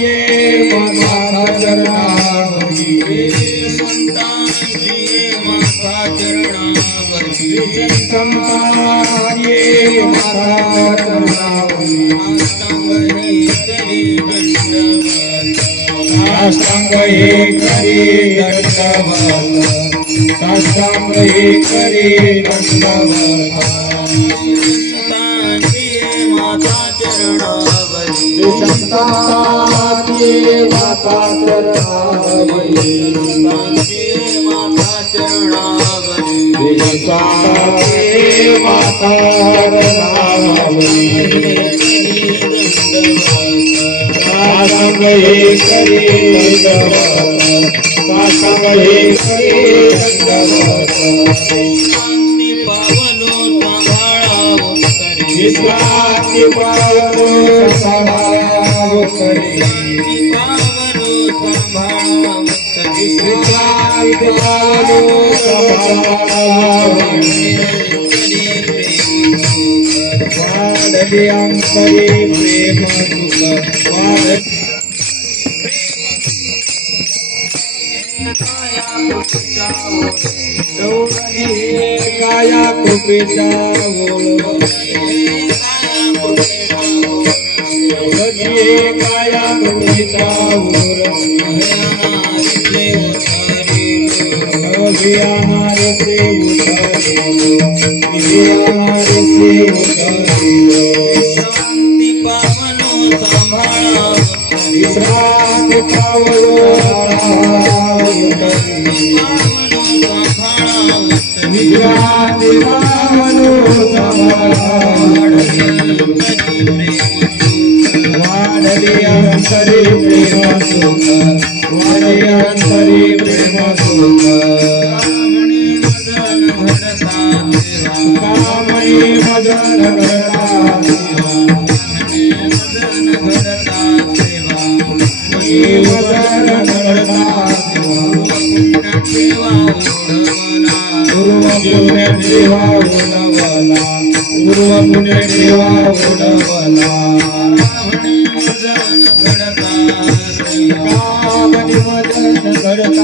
ये माता चरणावरी संतांची माता चरणावरी संतान ये माता चरणावरी साष्टांग हे करी दंडवत साष्टांग हे करी दंडवत संतांची माता चरणावरी संतान ये माता चरणावरी संतांची माता चरणावरी ये माता चरणावरी साष्टांग हे करी दंडवत साष्टांग हे करी दंडवत शांती पावलो सांभाळावो करी विश्वासी पावलो सांभाळावो करी पावलो सांभाळावो करी विश्वासी पावलो सांभाळावो वाढली अंतरी प्रेम सुख वाढली काया कृपेचा ओळ काया कृपेचा ओळ अभियानारे से शांती पावलो सांभाळावो विश्रांती पावलो विश्रांती पावलो वाढली अंतरी प्रेम सुख वाढली अंतरी प्रेम सुख कामणी मदन घडता पुण्य देवा ओढवला पूर्व पुण्य देवा ओढवला कामनी मदन घडता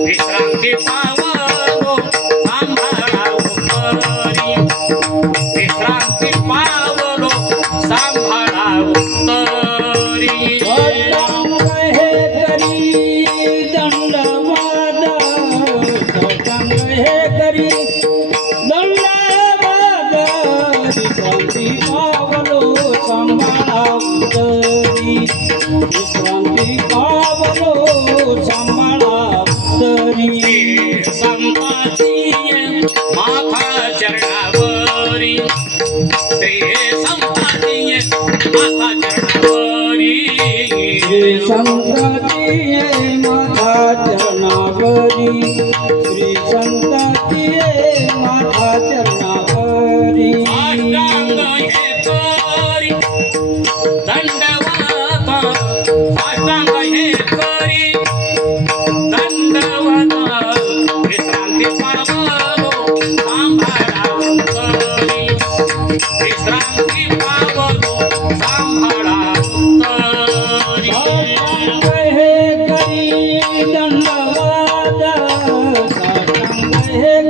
विश्रांती पावलो सांभाळावो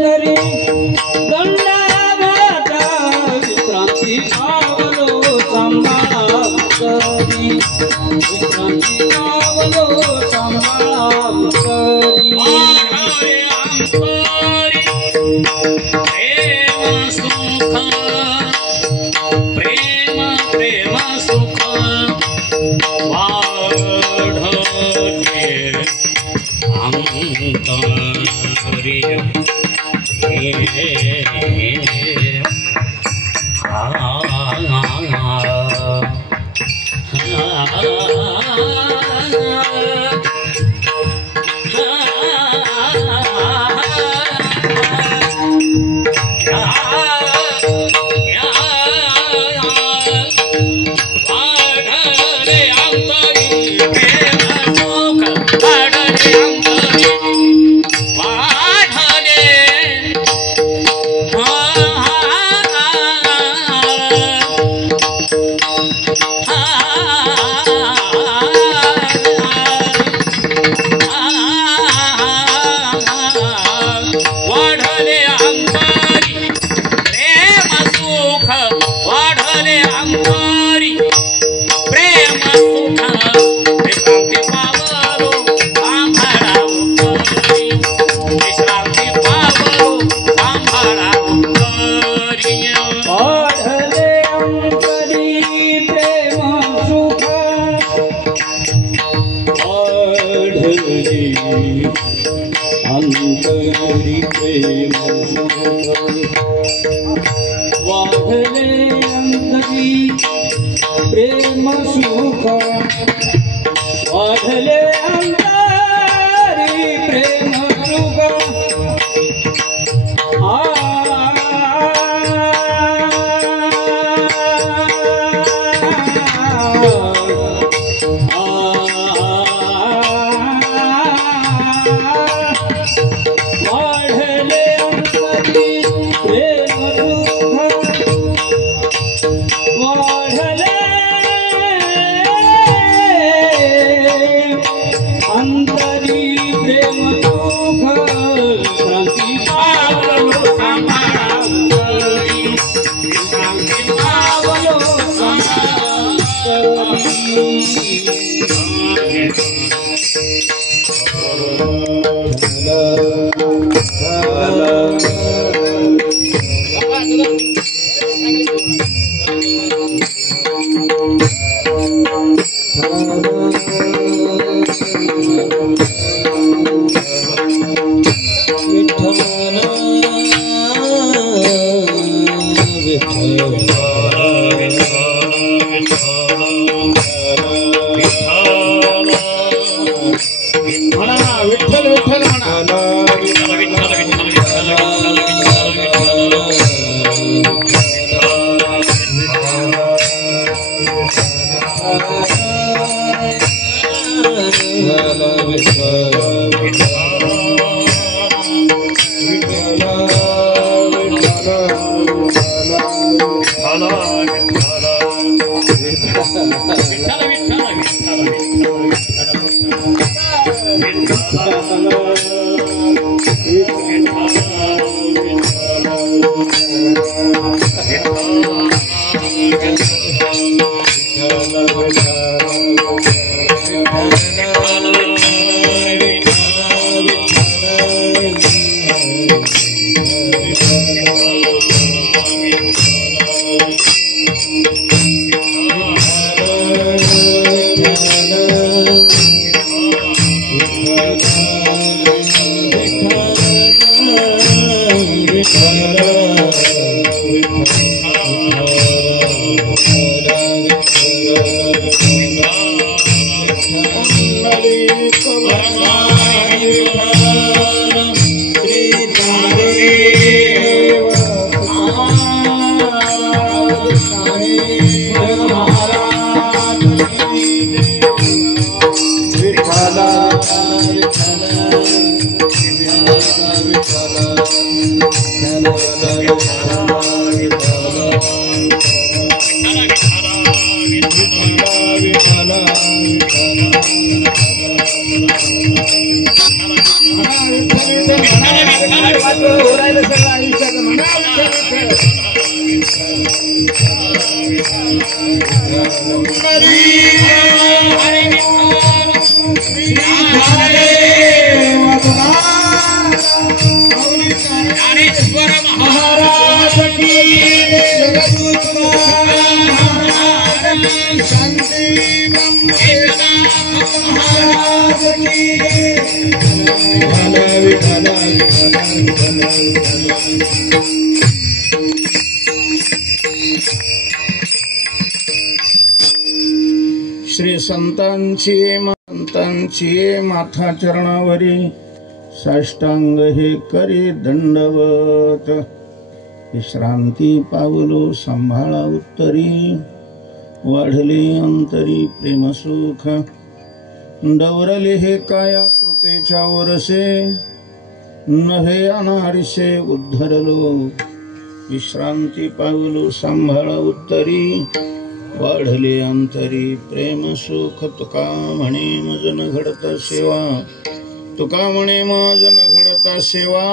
धरी दंडाघाता विश्रांती पावलो सांभाळा तरी विश्रांती पावलो सांभाळा तरी अंतरी प्रेम वाढले अंतरी प्रेम सुख वाढले अंतरी प्रेम सुख अंतरी प्रेम सुख क्रांती पावलो सांभाळा तरी क्रांती पावलो सांभाळा विठ्ठला श्री संतांची माथा चरणावरी साष्टांग हे करी दंडवत विश्रांती पावलो सांभाळा उत्तरी वाढले अंतरी प्रेमसुख डवरले हे काया कृपेच्या वरसे नव्हे अनारिसे उद्धरलो विश्रांती पावलो सांभाळा उत्तरी वाढले अंतरी प्रेम सुख तुका म्हणे मज न घडता सेवा तुका म्हणे मज न घडता सेवा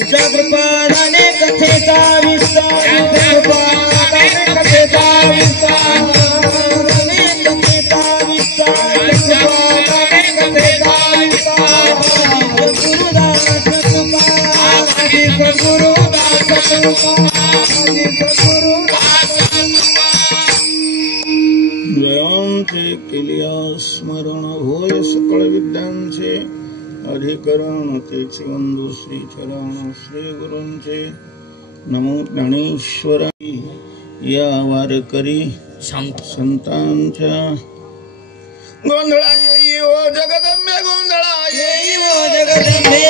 पंचकृपाने कथेचा विस्तार कथेचा विस्तार जयांचे केलिया स्मरण होय सकळ विद्यांचे अधिकरण तेचे वंदू श्री चरण श्री गुरूंचे नमो ज्ञानेश्वर या वारकरी संतांच्या गोंधळा येई ओ जगदंबे गोंधळा येई ओ जगदंबे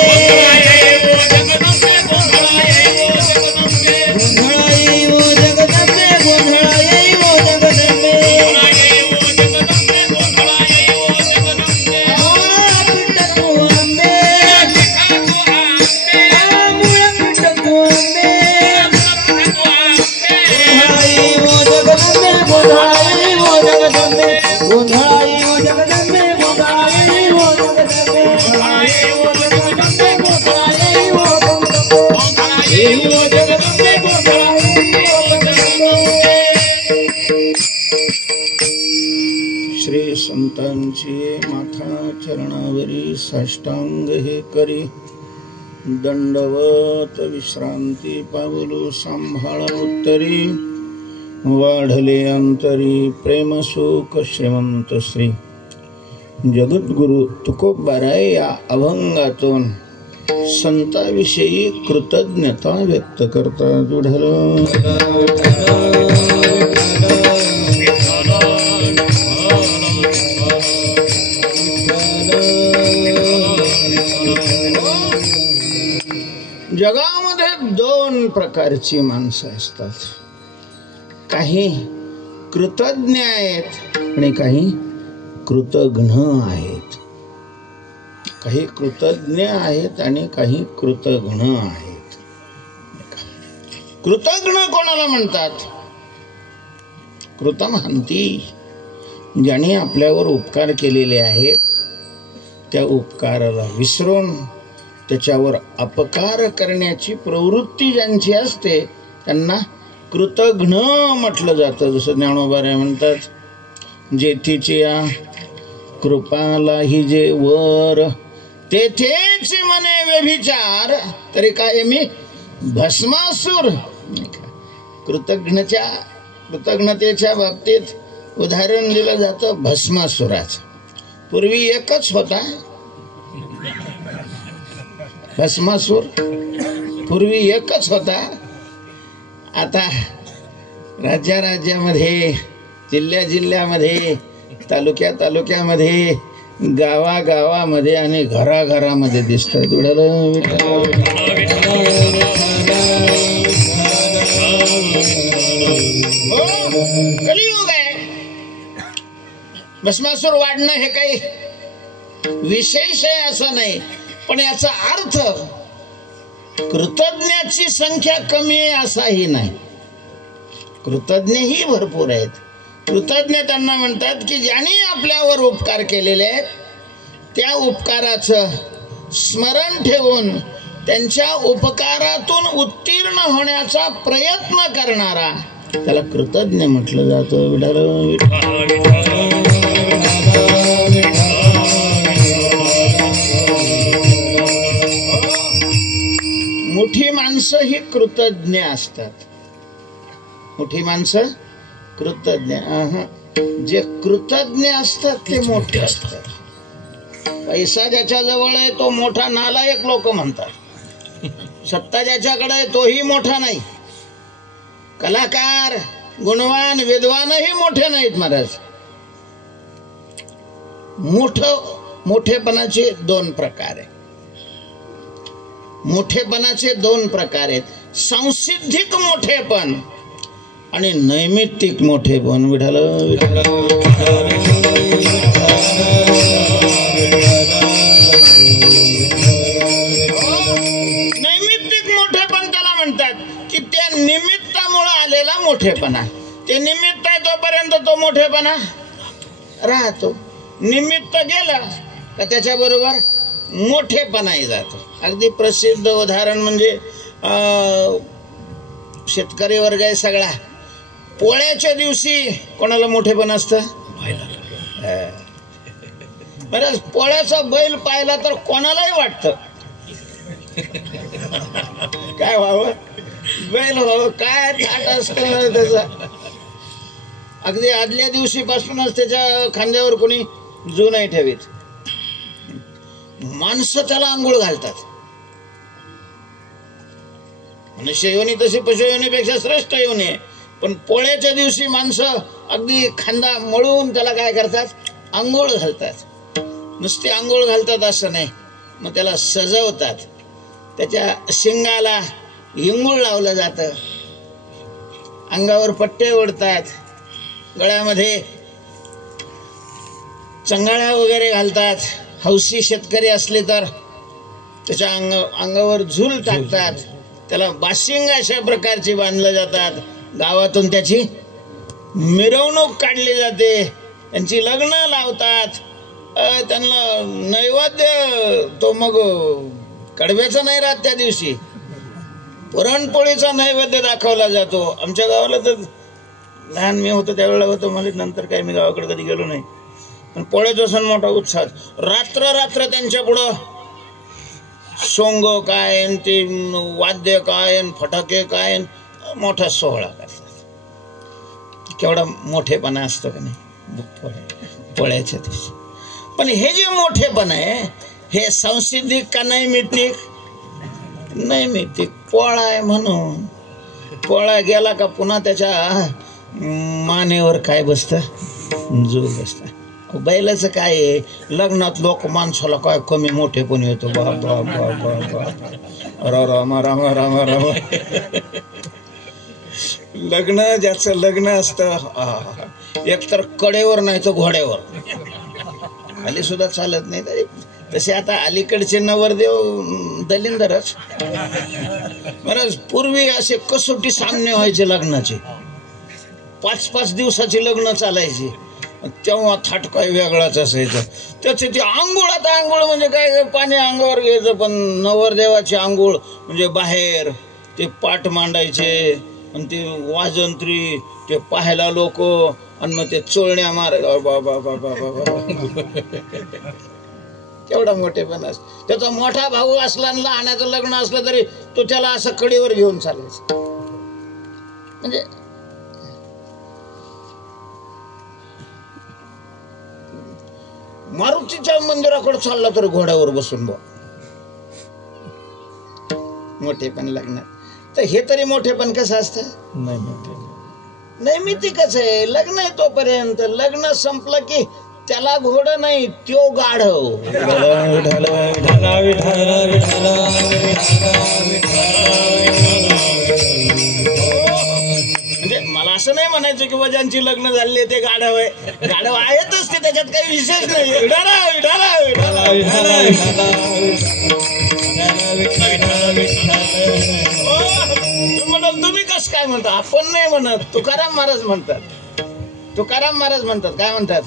श्री संतांची माथा चरणावरी साष्टांग हे करी दंडवत विश्रांती पावलो सांभाळा उत्तरी वाढले अंतरी प्रेम सुख श्रीमंत श्री जगद्गुरु तुकोबाराय या अभंगातून संताविषयी कृतज्ञता व्यक्त करता जुढल जगामध्ये दोन प्रकारची माणसं असतात, काही कृतज्ञ आहेत आणि काही कृतघ्न आहेत. काही कृतज्ञ आहेत आणि काही कृतघ्न आहेत. कृतघ्न कोणाला म्हणतात? कृतमहंती, ज्याने आपल्यावर उपकार केलेले आहेत त्या उपकाराला विसरून त्याच्यावर अपकार करण्याची प्रवृत्ती ज्यांची असते त्यांना कृतघ्न म्हटलं जातं. जसं ज्ञानोबाराय म्हणतात, जेथीची कृपालाही जे वर तेथेच मने व्यभिचार तरी काय मी भस्मासूर. कृतज्ञतेच्या बाबतीत उदाहरण दिलं जातं भस्मासुराचं. पूर्वी एकच होता भस्मासूर, पूर्वी एकच होता. आता राज्यामध्ये, जिल्ह्यामध्ये, तालुक्यामध्ये, गावागावामध्ये आणि घराघरामध्ये दिसतंय. कलियुग आहे. भस्मासूर वाढणं हे काही विशेष आहे असं नाही, पण याचा अर्थ कृतज्ञाची संख्या कमी आहे असाही नाही. कृतज्ञही भरपूर आहेत. कृतज्ञ त्यांना म्हणतात की ज्यांनी आपल्यावर उपकार केलेले आहेत त्या उपकाराचं स्मरण ठेवून त्यांच्या उपकारातून उत्तीर्ण होण्याचा प्रयत्न करणारा त्याला कृतज्ञ म्हटलं जातं. मोठी माणसं ही कृतज्ञ असतात. मोठी माणसं कृतज्ञ, जे कृतज्ञ असतात ते मोठे असतात. पैसा ज्याच्या जवळ आहे तो मोठा नालायक लोक म्हणतात. सत्ता ज्याच्याकडे आहे तोही मोठा नाही. कलाकार, गुणवान, विद्वानही मोठे नाहीत महाराज. मोठेपणाचे दोन प्रकार आहेत. मोठेपणाचे दोन प्रकार आहेत. सांसिद्धिक मोठेपण आणि नैमित्तिक मोठेपण. विठाल नैमित्तिक मोठेपण त्याला म्हणतात की त्या निमित्तामुळे आलेला मोठेपणा. ते निमित्त आहे तोपर्यंत तो मोठेपणा राहतो. निमित्त गेलं का त्याच्याबरोबर मोठेपणाही जातो. अगदी प्रसिद्ध उदाहरण म्हणजे शेतकरी वर्ग आहे सगळा. पोळ्याच्या दिवशी कोणाला मोठेपण असतं? बरं, पोळ्याचा बैल पाहिला तर कोणालाही वाटतं काय व्हावं, बैल व्हावं, काय थाट असतं त्याचा. अगदी आदल्या दिवशीपासूनच त्याच्या खांद्यावर कोणी जू नाही ठेवीत. माणसं त्याला आंघोळ घालतात. मनुष्य योनी तशी पशुयोनीपेक्षा श्रेष्ठ योनी आहे. पण पोळ्याच्या दिवशी माणसं अगदी खांदा मळून त्याला काय करतात? आंघोळ घालतात. नुसते आंघोळ घालतात असं नाही, मग त्याला सजवतात. त्याच्या शिंगाला हिंगूळ लावलं जातं, अंगावर पट्टे ओढतात, गळ्यामध्ये चंगाळ्या वगैरे घालतात. हौशी शेतकरी असले तर त्याच्या अंगावर झूल टाकतात. त्याला बाशिंग अशा प्रकारची बांधले जातात. गावातून त्याची मिरवणूक काढली जाते. त्यांची लग्न लावतात. त्यांना नैवेद्य तो मग कडव्याचा नाही राहत. त्या दिवशी पुरणपोळीचा नैवेद्य दाखवला जातो. आमच्या गावाला तर लहान मी होतो त्यावेळेला होतो, मला नंतर काय मी गावाकडे कधी गेलो नाही. पण पोळ्याचा सण मोठा उत्साह. रात्र रात्र त्यांच्या पुढं सोंग काय, ते वाद्य काय, फटाके काय, मोठा सोहळा करतात. केवढा मोठेपणा असतो का नाही पोळ्याच्या दिवशी. पण हे जे मोठेपण आहे हे सांसिद्धिक का नैमित्तिक? नैमित्तिक. पोळा आहे म्हणून पोळा गेला का पुन्हा त्याच्या मानेवर काय बसतं? जूळ बसतं. बैलाचं काय आहे, लग्नात लोक माणसाला काय कमी मोठेपण येतो. बाप बाप बाप बाप बाप, राम राम राम राम. लग्न ज्याचं लग्न असतं एकतर कडेवर नाही तर घोड्यावर, खाली सुद्धा चालत नाही. तसे आता अलीकडचे नवरदेव दलिंदरच. बरं, पूर्वी असे कसोटी सामने व्हायचे लग्नाचे. 5-5 दिवसाची लग्न चालायची. तेव्हा थाट काय वेगळाच असायचं. त्याचे ते आंघोळ, आता आंघोळ म्हणजे काय, पाणी अंगावर घ्यायचं. पण नवरदेवाची आंघोळ म्हणजे बाहेर ते पाट मांडायचे आणि ते वाजंत्री ते पाहायला लोक, आणि मग ते चोळण्या मार. बाबा बाबा बाबा, केवढा मोठेपणा. त्याचा मोठा भाऊ असला आणि लहानाचं लग्न असलं तरी तो त्याला असं कडेवर घेऊन चालायचं. म्हणजे मारुतीच्या मंदिराकडे चालला तर घोड्यावर बसून बा मोठेपण लग्नात. तर हे तरी मोठेपण कसं असतं? नैमित्तिकच आहे. लग्न आहे तोपर्यंत. लग्न संपलं की त्याला घोड नाही, त्यो गाढव. म्हणजे मला असं नाही म्हणायचं की ज्यांची लग्न झाली ते गाढव आहे. गाढव आहेतच ते, त्याच्यात काही विशेष नाही. तुम्ही कसं काय म्हणता? आपण नाही म्हणत, तुकाराम महाराज म्हणतात. तुकाराम महाराज म्हणतात, काय म्हणतात?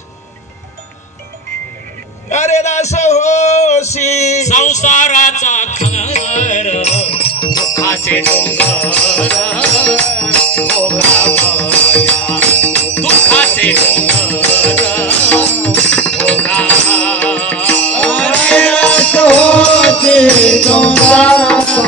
अरे दास होसी संसाराचा खर, दुःखाचे डोंगर, दुःखाचे डोंगर, अरे दास होसी संसाराचा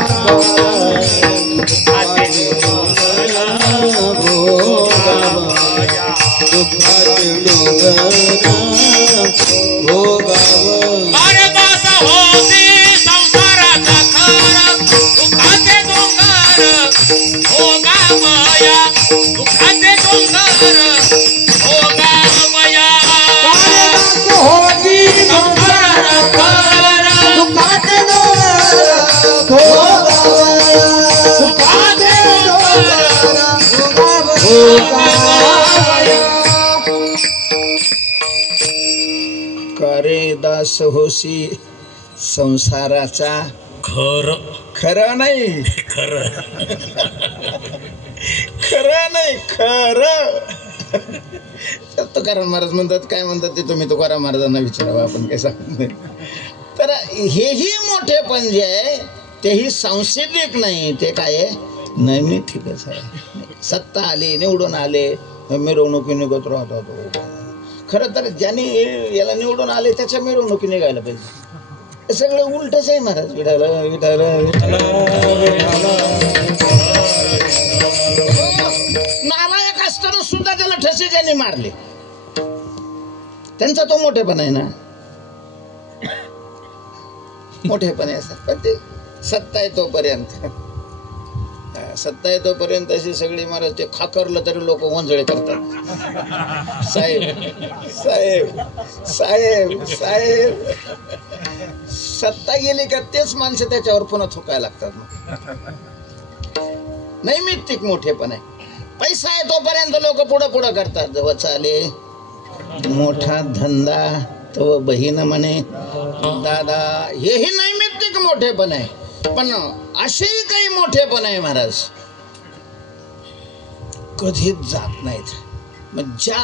करे दास होशी संसाराचा खरं खरं नाही खरं खरं नाही खरं. तुकाराम महाराज म्हणतात, काय म्हणतात ते तुम्ही तुकाराम महाराजांना विचारावं, आपण काय सांगत नाही. तर हेही मोठेपण जे आहे तेही सांसारिक नाही, ते काय आहे नैमित्तिकच आहे. सत्ता आली, निवडून आले, मिरवणुकी निघत राहतो. खरं तर ज्यांनी याला निवडून आले त्याच्या मिरवणुकी निघायला पाहिजे. हे सगळं उलटच आहे महाराज. विठाल विठाल नालायक असताना सुद्धा त्याला ठसे ज्यांनी मारले त्यांचा तो मोठेपण आहे ना. मोठेपण आहे असं. पण ते सत्ता आहे तोपर्यंत, सत्ता आहे तोपर्यंत अशी सगळी महाराज ते खाकरलं तरी लोक वंजळे करतात. साहेब साहेब साहेब साहेब. सत्ता गेली का तेच माणसं त्याच्यावर पुन्हा थुकायला लागतात. नैमित्तिक मोठेपण आहे. पैसा आहे तोपर्यंत लोक पुढं पुढं करतात. जवळ चाले मोठा धंदा तो बहीण म्हणे दादा, हेही नैमित्तिक मोठेपण आहे. पण असेही काही मोठेपण आहे महाराज कधीच जात नाहीत. मग ज्या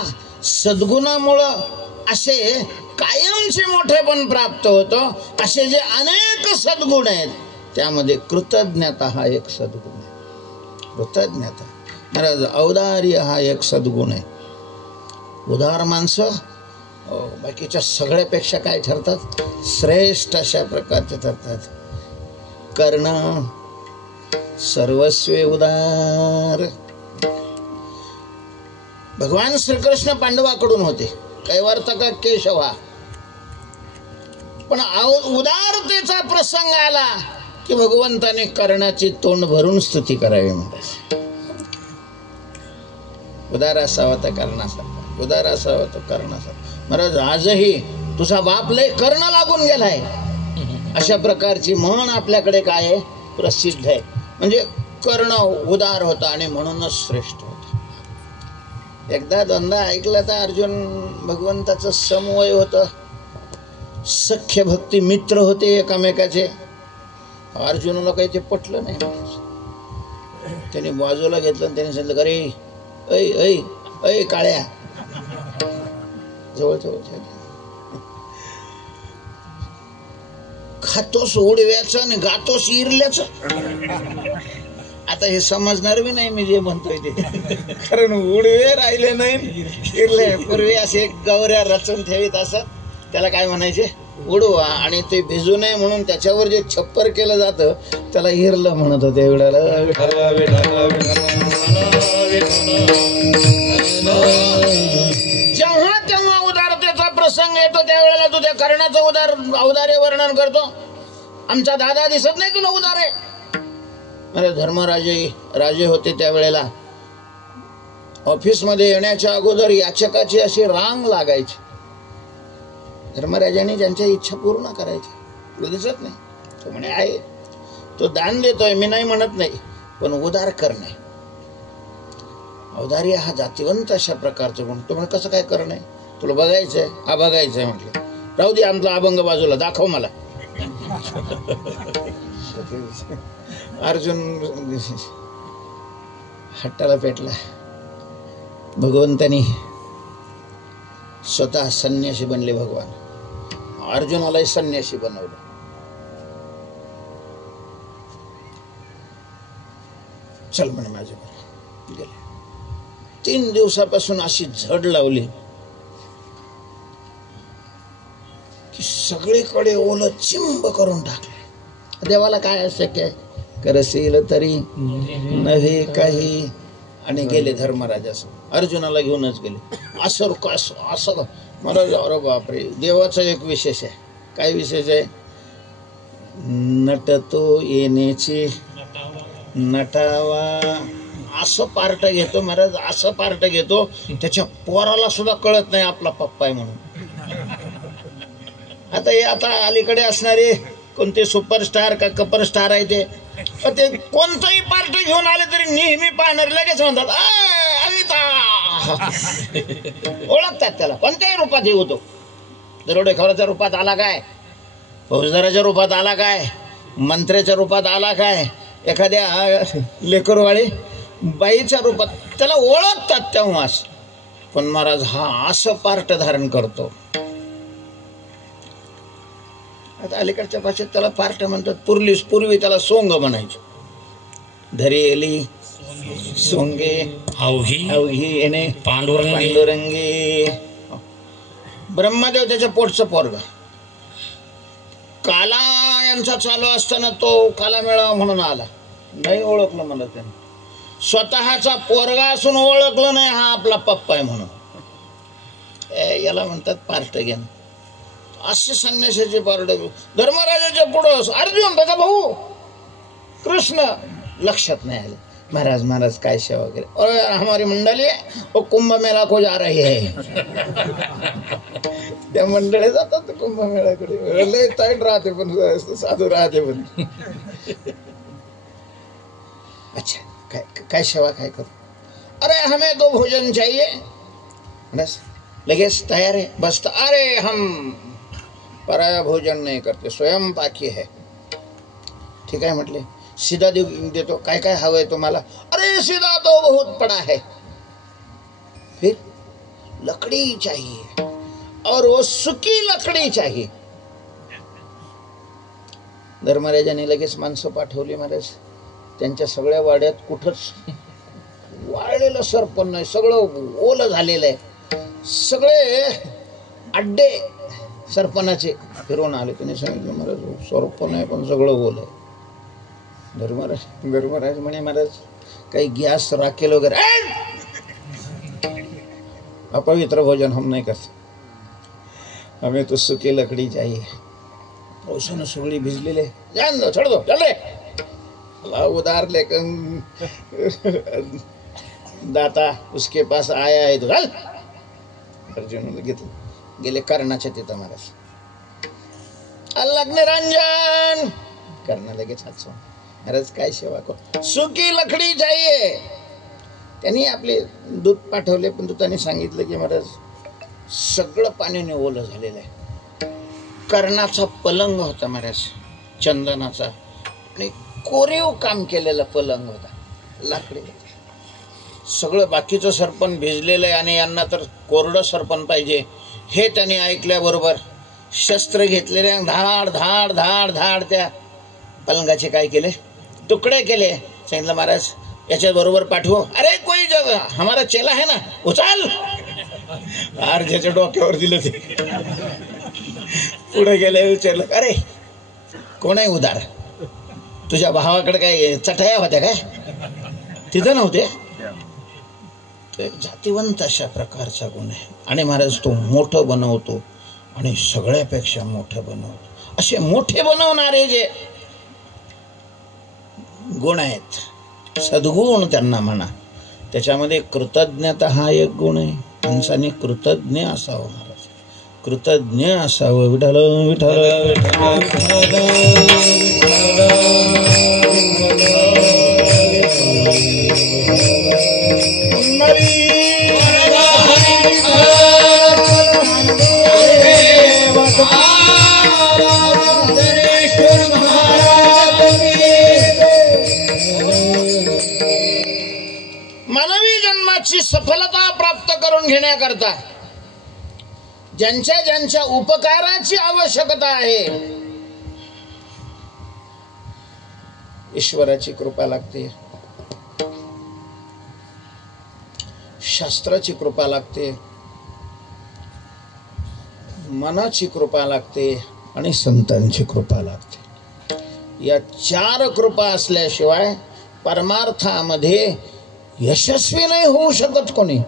सद्गुणामुळं असे कायमचे मोठेपण प्राप्त होतं, असे जे अनेक सद्गुण आहेत त्यामध्ये कृतज्ञता हा एक सद्गुण आहे. कृतज्ञता महाराज, औदार्य हा एक सद्गुण आहे. उदार माणसं बाकीच्या सगळ्यापेक्षा काय ठरतात, श्रेष्ठ अशा प्रकारचे ठरतात. कर्ण सर्वस्वे उदार. भगवान श्रीकृष्ण पांडवाकडून होते, कैवर्तक केशवा. पण उदारतेचा प्रसंग आला की भगवंताने कर्णाची तोंड भरून स्तुती करावी. महाराज उदार असावा तर कर्णासारखा, उदार असावा तर कर्णासारखा. महाराज आजही तुझा बाप लय कर्ण लागून गेलाय अशा प्रकारची म्हण आपल्याकडे काय आहे प्रसिद्ध आहे. म्हणजे कर्ण उदार होता आणि म्हणूनच श्रेष्ठ होता. एकदा दोनदा ऐकलं तर अर्जुन भगवंताचं समवय होतं, सख्य भक्ती मित्र होते एकमेकाचे. अर्जुनाला काही ते पटलं नाही. त्याने बाजूला घेतलं आणि त्याने सांगितलं, अरे ऐ ऐ ऐ काळ्या, जवळ जवळ खातोस उडव्याचं आणि गातोस इरल्याचं. आता हे समजणार बी नाही मी जे म्हणतोय ते, कारण उडवे राहिले नाही, इरले. पूर्वी असे गवऱ्या रचून ठेवीत असत, त्याला काय म्हणायचे उडवा, आणि ते भिजू नये म्हणून त्याच्यावर जे छप्पर केलं जातं त्याला हिरलं म्हणत होते. जेव्हा तेव्हा उदारतेचा प्रसंग येतो त्यावेळेला तू त्या कर्णाचं औदार्य वर्णन करतो. आमचा दादा दिसत नाही तुला उदार आहे. अरे धर्मराजे होते त्यावेळेला ऑफिसमध्ये येण्याच्या अगोदर याचकाची अशी रांग लागायची. धर्मराजांनी ज्यांच्या इच्छा पूर्ण करायच्या. तुला दिसत नाही, तो म्हणे आहे, तो दान देतोय, मी नाही म्हणत नाही, पण उदार करणे. औदार्य हा जातिवंत अशा प्रकारचं गुण. तो म्हणे कसं काय करणं आहे, तुला बघायचंय? हा बघायचंय. म्हटलं राहू दे आमचा अभंग बाजूला, दाखव मला. अर्जुन हट्टाला पेटला. भगवंतानी स्वतः संन्यासी बनले. भगवान अर्जुनालाही संन्यासी बनवलं. चल म्हणे माझ्याबरोबर. गेले. 3 दिवसापासून अशी झड लावली की सगळीकडे ओलं चिंब करून टाकलं. देवाला काय शक्य आहे, करशील तरी नव्हे काही. आणि गेले धर्मराजासमोर, अर्जुनाला घेऊनच गेले. असं असं महाराज, अरे बापरे. देवाचा एक विशेष आहे. काय विशेष आहे? नटतो येण्याची नटावा. असं पार्ट घेतो महाराज, असं पार्ट घेतो त्याच्या पोराला सुद्धा कळत नाही आपला पप्पा आहे म्हणून. आता हे आता अलीकडे असणारे कोणते सुपरस्टार का कपर स्टार आहे ते कोणताही पार्ट घेऊन आले तरी नेहमी पाहणार लगेच म्हणतात आम्ही ओळखतात त्याला कोणत्याही रूपात येऊ तो. दरोडेखोराच्या रूपात आला काय, फौजदाराच्या रूपात आला काय, मंत्र्याच्या रूपात आला काय, एखाद्या लेकरवाळी बाईच्या रूपात, त्याला ओळखतात तेव्हाच. पण महाराज हा असं पार्ट धारण करतो. आता अलीकडच्या भाषेत त्याला पार्ट म्हणतात. पूर्वी त्याला सोंग म्हणायचे. धरेली सोंगे अवघी येणे पांडुरंगी. ब्रह्मदेव त्याच्या पोटचं पोरग. काला यांचा चालू असताना तो काला मेळावा म्हणून आला, नाही ओळखलं मला त्याने. स्वतःचा पोरगा असून ओळखलं नाही हा आपला पप्पा आहे म्हणून. याला म्हणतात पार्ट घेणं. असे संन्यासाचे पार्ट. धर्मराजाच्या पुढं अर्जुन त्याचा भाऊ कृष्ण, लक्षात नाही आलं. महाराज काय सेवा वगैरे. और हमारी मंडली वो कुंभ मेला को जा रही है. त्या मंडळी जातात कुंभ मेळ्याकडे. लय ताईट राहते पण साधू राहते पण. अच्छा काय सेवा काय करू. अरे हमें तो भोजन चाहिए. बस लगेच तयार है. बस अरे हम पराया भोजन नहीं करते, स्वयं पाकी है. ठीक आहे म्हटले. सीधा देतो. काय काय हवंय तुम्हाला. अरे सीधा तो बहुत पड़ा है. फिर लकड़ी चाहिए और वो सुकी लकड़ी चाहिए. धर्मराजाने लगेच माणसं पाठवली. महाराज त्यांच्या सगळ्या वाड्यात कुठंच वाळलेलं सरपण नाही, सगळं ओलं झालेलं आहे. सगळे अड्डे सरपणाचे फिरवून आले. त्याने सांगितलं महाराज सरपण आहे पण सगळं ओलं आहे. धर्मराज म्हणे महाराज काही गॅस राखेल वगैरे. अपवित्र भोजन हम नहीं करते, हमें तो सूखी लकड़ी चाहिए. पावसानं सगळी भिजलेले. जान दो, छोड़ दो, चल रे. उधार लेकर दाता उसके पास आया है तो चल. अर्जुन घेतलं. गेले कर्णाच्या तिथं. महाराज निरंजन. कर्ण लगेच हात सोडून. महाराज काय सेवा करू. सुकी लकडी चाहिए. त्यांनी आपले दूध पाठवले पण दूताने सांगितलं की महाराज सगळं पाण्याने ओलं झालेलं आहे. कर्णाचा पलंग होता महाराज, चंदनाचा आणि कोरीव काम केलेला पलंग होता, लाकडी. सगळं बाकीचं सरपण भिजलेलं आहे आणि यांना तर कोरडं सरपण पाहिजे. हे त्यांनी ऐकल्याबरोबर शस्त्र घेतलेले धाड धाड धाड धाड त्या पलंगाचे काय केले, तुकडे केले. सांगितलं महाराज याच्या बरोबर पाठवो. अरे कोई जगह हमारा चेला है ना, उचल. अर्ध्याच्या डोक्यावर दिलं ते. पुढे गेले. विचारलं अरे कोण आहे उदार. तुझ्या भावाकडे काय चटया होत्या काय. तिथं नव्हते. तो एक जातिवंत अशा प्रकारचा गुण आहे. आणि महाराज तो मोठं बनवतो आणि सगळ्यापेक्षा मोठं बनवतो. असे मोठे बनवणारे जे गुण आहेत, सद्गुण त्यांना म्हणा, त्याच्यामध्ये कृतज्ञता हा एक गुण आहे. माणसाने कृतज्ञ असावं. महाराज कृतज्ञ असावं. विठ्ठल विठ्ठल विठ्ठल मानवी जन्माची सफलता प्राप्त करून घेण्याकरता ज्यांच्या ज्यांच्या उपकाराची आवश्यकता आहे, ईश्वराची कृपा लागते, शास्त्राची कृपा लागते, मनाची कृपा लागते आणि संतांची कृपा लागते. या चार कृपा असल्याशिवाय परमार्थामध्ये यशस्वी नाही होऊ शकत कोणी.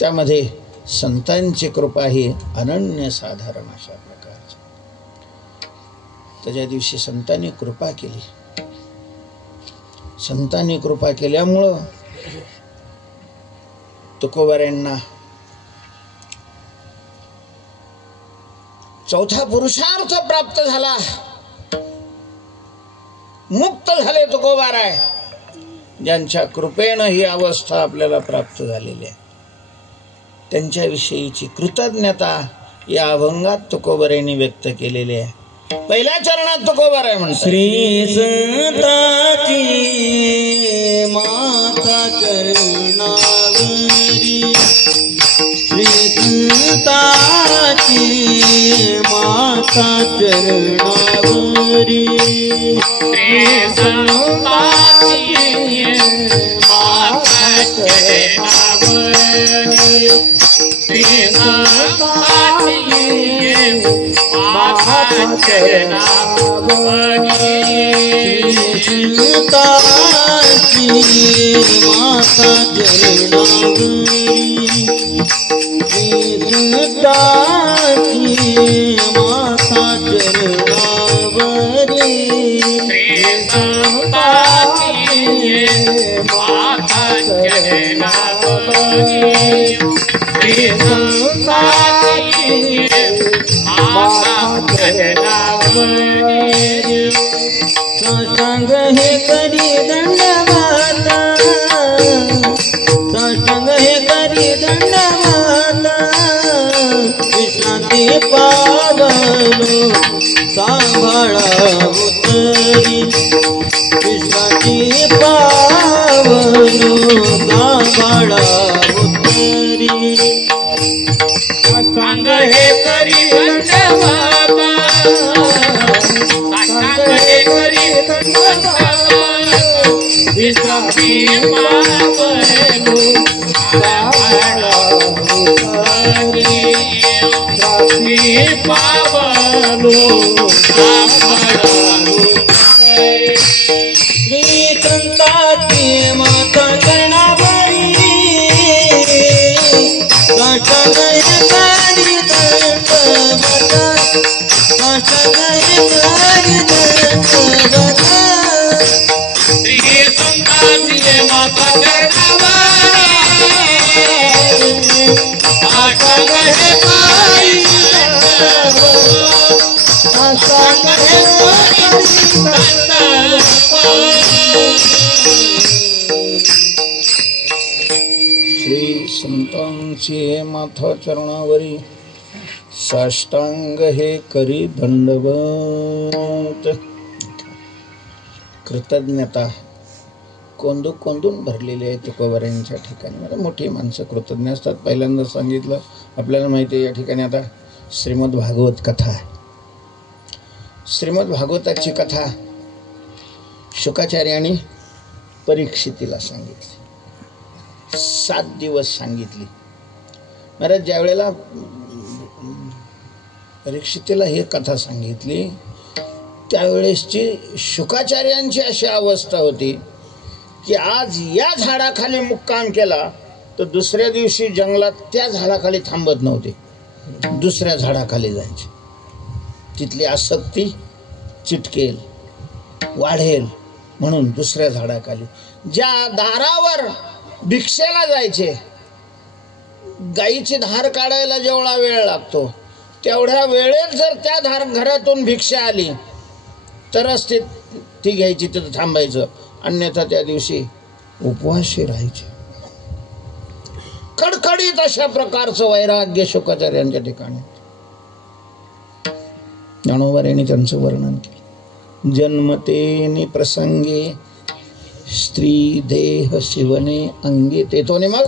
त्यामध्ये संतांची कृपा ही अनन्यसाधारण अशा प्रकारची. त्याच्या दिवशी संतांनी कृपा केली. संतांनी कृपा केल्यामुळं तुकोबारायांना चौथा पुरुषार्थ प्राप्त झाला. मुक्त झाले तुकोबाराय. ज्यांच्या कृपेनं ही अवस्था आपल्याला प्राप्त झालेली आहे, त्यांच्याविषयीची कृतज्ञता या अभंगात तुकोबरेंनी व्यक्त केलेली आहे. पहिल्या चरणात तुकोबरे म्हणतात, श्री संताची माता चरणावरी, श्री संताची माता चरणावरी, श्री संताची माता चरणावरी, श्री संताची माता चरणावरी, सीताची माता चरणावरी, सीताची माता चरणावरी, सीताची माता चरणावरी, साष्टांग हे करी दंडवाता, साष्टांग हे करी दंडवाता, विश्रांती पावलो सांभाळा उतरी, विश्रांती पावलो सांभाळा उतरी, साष्टांग हे करी दंडवाता, साष्टांग हे करी दंडवाता, विश्रांती पावलो सांभाळा उतरी, विश्रांती पावलो सांभाळा उतरी, श्री संताची माता चरणावरी, साष्टांग हे करी दंडवता, साष्टांग हे करी दंडवता, श्री संताची माता चरणावरी, साष्टांग हे करी दंडवता, साष्टांग हे करी दंडवता, श्री संतांची माथा चरणावरी, साष्टांग हे करी दंडवत. कृतज्ञता कोंदून भरलेली आहे तुकोबऱ्यांच्या ठिकाणी. मला मोठी माणसं कृतज्ञ असतात. पहिल्यांदा सांगितलं आपल्याला माहिती आहे, या ठिकाणी आता श्रीमद भागवत कथा आहे. श्रीमद भागवताची कथा शुकाचार्यांनी परीक्षितीला सांगितली, 7 दिवस सांगितली. महाराज ज्या वेळेला परीक्षितीला ही कथा सांगितली, त्यावेळेसची शुकाचार्यांची अशी अवस्था होती की आज या झाडाखाली मुक्काम केला तर दुसऱ्या दिवशी जंगलात त्या झाडाखाली थांबत नव्हते, दुसऱ्या झाडाखाली जायचे. तिथली आसक्ती चिटकेल, वाढेल म्हणून दुसऱ्या झाडाखाली. ज्या दारावर भिक्षेला जायचे, गाईची धार काढायला जेवढा वेळ लागतो तेवढ्या वेळेत जर त्या घरातून भिक्षा आली तरच ती घ्यायची, तिथं थांबायचं, अन्यथा त्या दिवशी उपवासी राहायचे. कडकडीत अशा प्रकारचं वैराग्य शुकाचार्यांच्या ठिकाणी. ज्ञानोबांनी त्यांचं वर्णन केलं. जन्मते प्रसंगे स्त्री देह शिवने अंगे ते तो मग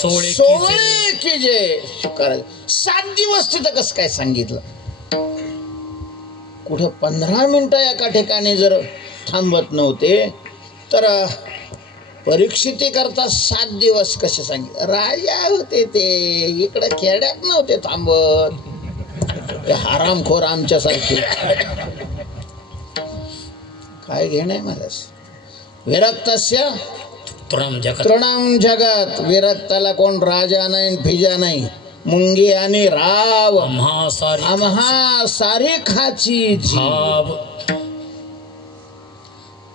सोवळे की जे शुकारा. 7 दिवस तिथं कसं काय सांगितलं? कुठं 15 मिनिटं एका ठिकाणी जर थांबत नव्हते तर परीक्षिती करता 7 दिवस कसे सांगितले? राजा होते ते, इकडे खेड्यात नव्हते थांबत, ते हरामखोर आमच्यासारखे. काय घेणे मला? विरक्तस्य तृणाम जगत. विरक्ताला कोण राजा नाही फिजा नाही. मुंगी आणि राव आम्हा सारी खाची जीव.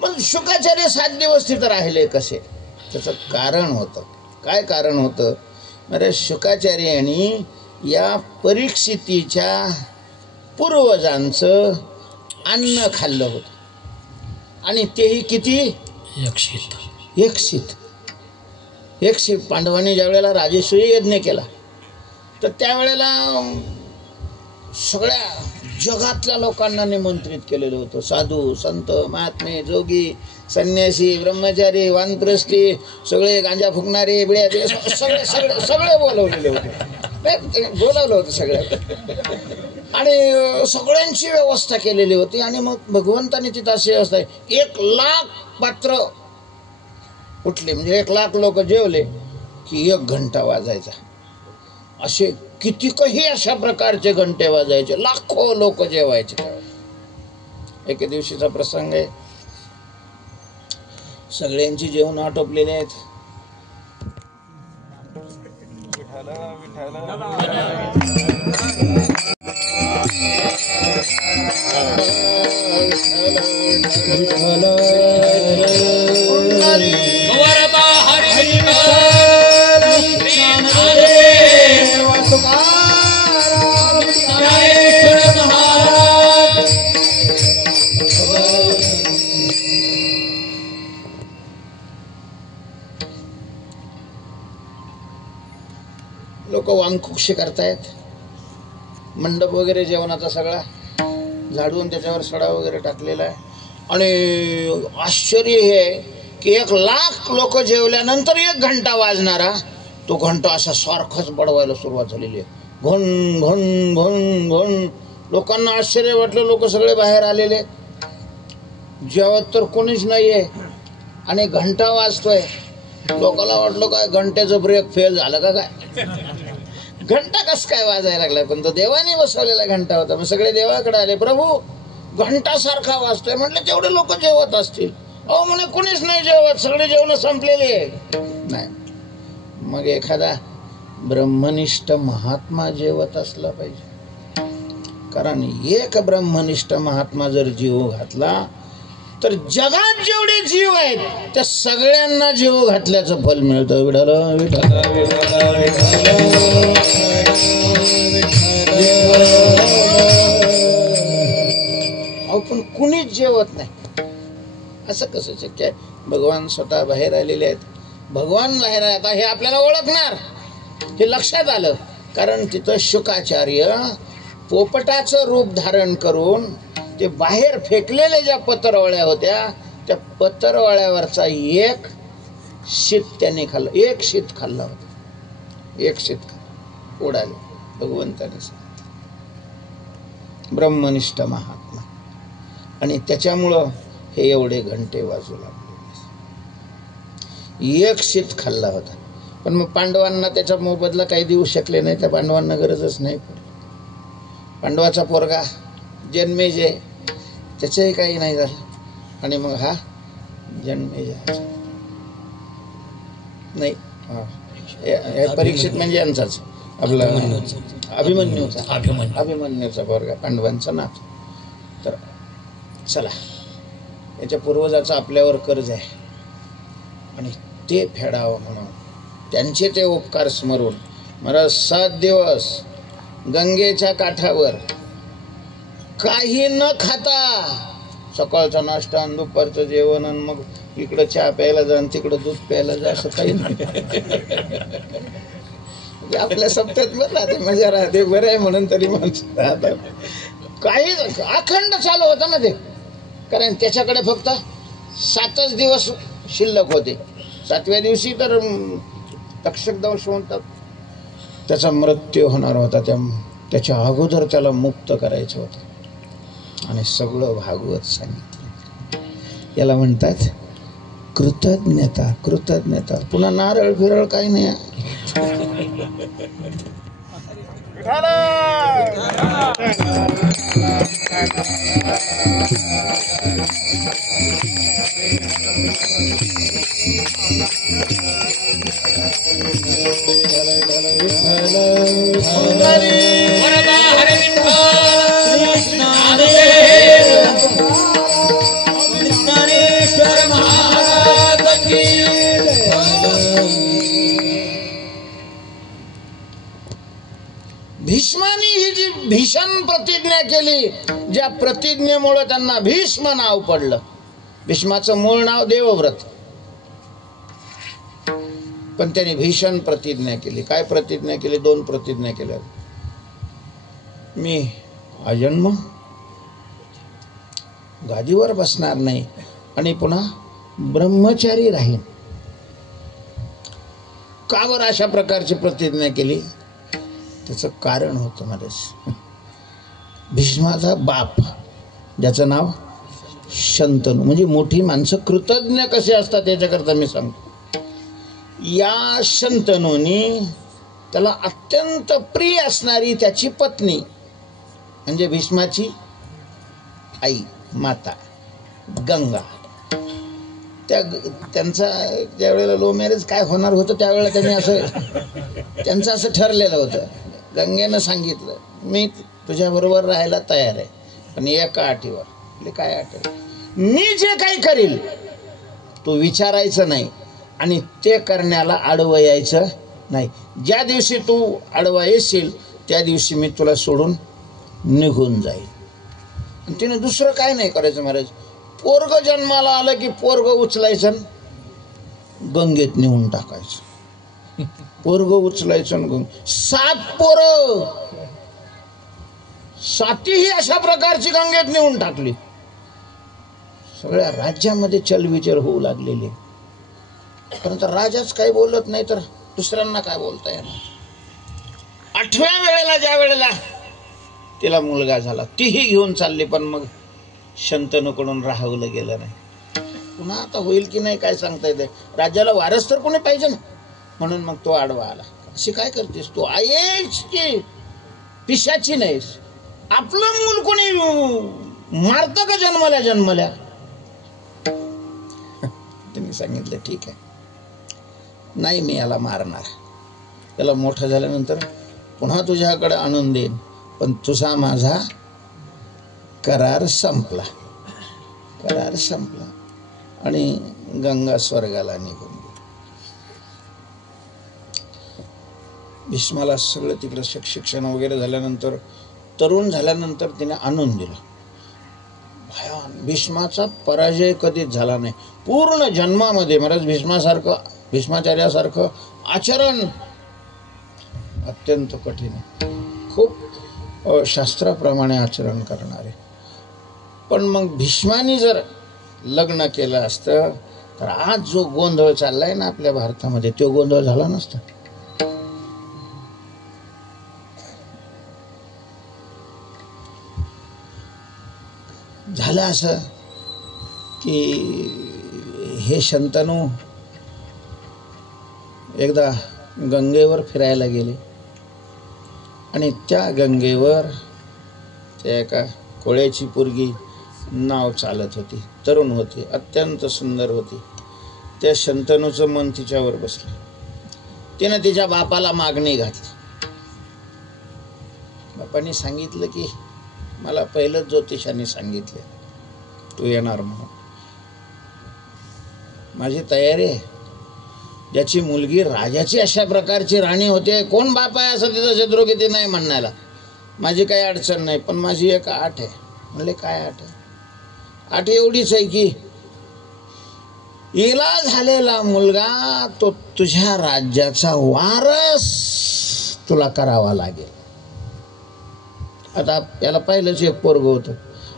मग शुकाचार्य 7 दिवस तिथं राहिले कसे? त्याचं कारण होतं. काय कारण होतं? अरे शुकाचार्यांनी या परीक्षितीच्या पूर्वजांचं अन्न खाल्लं होतं आणि तेही किती? 100. एक शीत पांडवांनी ज्या वेळेला राजेश्वरी यज्ञ केला तर त्यावेळेला सगळ्या जगातल्या लोकांना निमंत्रित केलेलं होतं. साधू संत महात्मे जोगी संन्यासी ब्रह्मचारी वानप्रस्थी सगळे गांजा फुकणारे बिड्या सगळे सगळे सगळे बोलवलेले होते. बोलावलं होतं सगळ्या आणि सगळ्यांची व्यवस्था केलेली होती. आणि मग भगवंतांनी तिथं अशी व्यवस्था आहे 1,00,000 पात्र उठले म्हणजे 1,00,000 लोक जेवले की 1 घंटा वाजायचा. असे कितीकही अशा प्रकारचे घंटे वाजायचे, लाखो लोक जेवायचे. एके दिवशीचा प्रसंग आहे. सगळ्यांची जेवण आटोपलेले आहेत. लोक वांकुक्षी करतायत. मंडप वगैरे जेवणाचा सगळा झाडून त्याच्यावर सडा वगैरे टाकलेला आहे. आणि आश्चर्य हे आहे की 1,00,000 लोक जेवल्यानंतर 1 घंटा वाजणारा तो घंटा असा सारखाच बडवायला सुरुवात झालेली आहे. घन घन घन घन. लोकांना आश्चर्य वाटलं. लोक सगळे बाहेर आलेले. जेवत तर कोणीच नाही आहे आणि घंटा वाजतोय. लोकांना वाटलं काय घंट्याचं ब्रेक फेल झालं का काय. घंटा कस काय वाजायला लागला. पण तो देवाने बसवलेला घंटा होता. मग सगळे देवाकडे आले. प्रभू घंटा सारखा वाजतोय. म्हटलं तेवढे लोक जेवत असतील. अहो म्हणे कोणीच नाही जेवत, सगळे जेवण संपलेले नाही. मग एखादा ब्रह्मनिष्ठ महात्मा जेवत असला पाहिजे. कारण एक ब्रह्मनिष्ठ महात्मा जर जीव घातला तर जगात जेवढे जीव आहेत त्या सगळ्यांना जीव घातल्याचं फल मिळतं. विठ्ठल विठ्ठल विठ्ठल अहो पण कुणीच जेवत नाही. असं कसं शक्य आहे. भगवान स्वतः बाहेर आलेले आहेत. भगवान बाहेर आता हे आपल्याला ओळखणार हे लक्षात आलं. कारण तिथं शुकाचार्य पोपटाचं रूप धारण करून ते बाहेर फेकलेले ज्या पत्रवळ्या होत्या त्या पत्रवळ्यावरचा 1 शीत त्यांनी खाल्लं. 1 शीत खाल्ला होता. 1 शीत उडाले. भगवंताने ब्रह्मनिष्ठ महात्मा. आणि त्याच्यामुळं हे एवढे घंटे वाजू लागले. 1 शीत खाल्ला होता. पण मग पांडवांना त्याच्या मोबदला काही देऊ शकले नाही. त्या पांडवांना गरजच नाही पडली. पांडवाचा पोरगा जन्मेजय त्याचंही काही नाही झालं. आणि मग हा जन्मेजय नाही परीक्षित म्हणजे यांचाच आपला अभिमन्यूचा पोरगा पांडवांचा नाथ. तर चला याच्या पूर्वजाचा आपल्यावर कर्ज आहे आणि ते फेडावं म्हणून त्यांचे ते उपकार स्मरून मला 7 दिवस गंगेच्या काठावर काही न खाता सकाळचा नाश्ता आणि दुपारचं जेवण आणि मग इकडं चहा प्यायला जा आणि तिकडं दूध प्यायला जा असं काही नाही. आपल्या सप्त्यात बरं राहते मजा राहते. बरं आहे म्हणून तरी माणसं राहतात. काही अखंड चालू होतं ना ते. कारण त्याच्याकडे फक्त 7च दिवस शिल्लक होते. 7व्या दिवशी तर तक्षक दंश म्हणतात त्याचा मृत्यू होणार होता. त्याच्या अगोदर त्याला मुक्त करायचं होतं. आणि सगळं भागवत सांगितलं. याला म्हणतात कृतज्ञता. कृतज्ञता. पुन्हा नारळ फिरळ काही नाही. भीष्मानी ही जी भीषण प्रतिज्ञा केली ज्या प्रतिज्ञेमुळे त्यांना भीष्म नाव पडलं. भीष्माचं मूळ नाव देवव्रत. पण त्याने भीषण प्रतिज्ञा केली. काय प्रतिज्ञा केली? 2 प्रतिज्ञा केल्या. मी अजन्म गादीवर बसणार नाही आणि पुन्हा ब्रह्मचारी राहीन. का बरं अशा प्रकारची प्रतिज्ञा केली? त्याचं कारण होतं महाराज. भीष्माचा बाप ज्याचं नाव शंतनू, म्हणजे मोठी माणसं कृतज्ञ कसे असतात याच्याकरता मी सांगतो. या शंतनूनी त्याला अत्यंत प्रिय असणारी त्याची पत्नी म्हणजे भीष्माची आई माता गंगा, त्यांचा ज्या वेळेला लो मॅरेज काय होणार होतं त्यावेळेला त्यांचं असं ठरलेलं होतं. गंगेनं सांगितलं मी तुझ्याबरोबर राहायला तयार आहे, पण एका अटीवर. म्हणजे काय अट? मी जे काही करील तू विचारायचं नाही आणि ते करण्याला आडवं यायचं नाही. ज्या दिवशी तू आडवा येशील त्या दिवशी मी तुला सोडून निघून जाईल. आणि तिने दुसरं काय नाही करायचं महाराज. पोरग जन्माला आलं की पोरग उचलायचं गंगेत नेऊन टाकायचं. पोरग उचलायचं 7 पोरं 7ही अशा प्रकारची गंगेत नेऊन टाकली. सगळ्या राज्यामध्ये चलविचल होऊ लागलेली. परंतु राजाच काही बोलत नाही तर दुसऱ्यांना काय बोलता येणार. 8व्या वेळेला ज्या वेळेला तिला मुलगा झाला तीही घेऊन चालली, पण मग शंतनूकडून राहवलं गेलं नाही. पुन्हा आता होईल की नाही काय सांगता येते. राज्याला वारस तर कोणी पाहिजे ना, म्हणून मग तो आडवा आला. अशी काय करतेस तू? आहेस की पिशाची नाहीस? आपलं मूल कोणी मारतं का जन्मल्या? तुम्ही सांगितलं ठीक आहे, नाही मी याला मारणार. त्याला मोठं झाल्यानंतर पुन्हा तुझ्याकडे आणून देईन, पण तुझा माझा करार संपला. आणि गंगा स्वर्गाला निघून गेली. भीष्माला सगळं तिकडं शिक्षण वगैरे झाल्यानंतर, तरुण झाल्यानंतर तिने आणून दिलं. भीष्माचा पराजय कधीच झाला नाही पूर्ण जन्मामध्ये. महाराज भीष्माचार्यासारखं आचरण अत्यंत कठीण आहे. खूप शास्त्राप्रमाणे आचरण करणारे. पण मग भीष्मानी जर लग्न केलं असतं तर आज जो गोंधळ चाललाय ना आपल्या भारतामध्ये तो गोंधळ झाला नसता. झालं असं की हे शंतनू एकदा गंगेवर फिरायला गेले आणि त्या गंगेवर त्या एका कोळ्याची पोरगी नाव चालत होती. तरुण होती, अत्यंत सुंदर होती. त्या शंतनूचं मन तिच्यावर बसलं. तिनं तिच्या बापाला मागणी घातली. बापाने सांगितलं की मला पहिलंच ज्योतिषाने सांगितले तू येणार म्हणून. माझी तयारी आहे. ज्याची मुलगी राजाची अशा प्रकारची राणी होते, कोण बाप आहे असं तिचा शत्रू किती नाही म्हणण्याला. माझी काही अडचण नाही, पण माझी एक अट आहे. म्हणले काय अट आहे? अट एवढीच आहे की हिला झालेला मुलगा तो तुझ्या राज्याचा वारस तुला करावा लागेल. आता याला पहिलंच एक पोरग होतं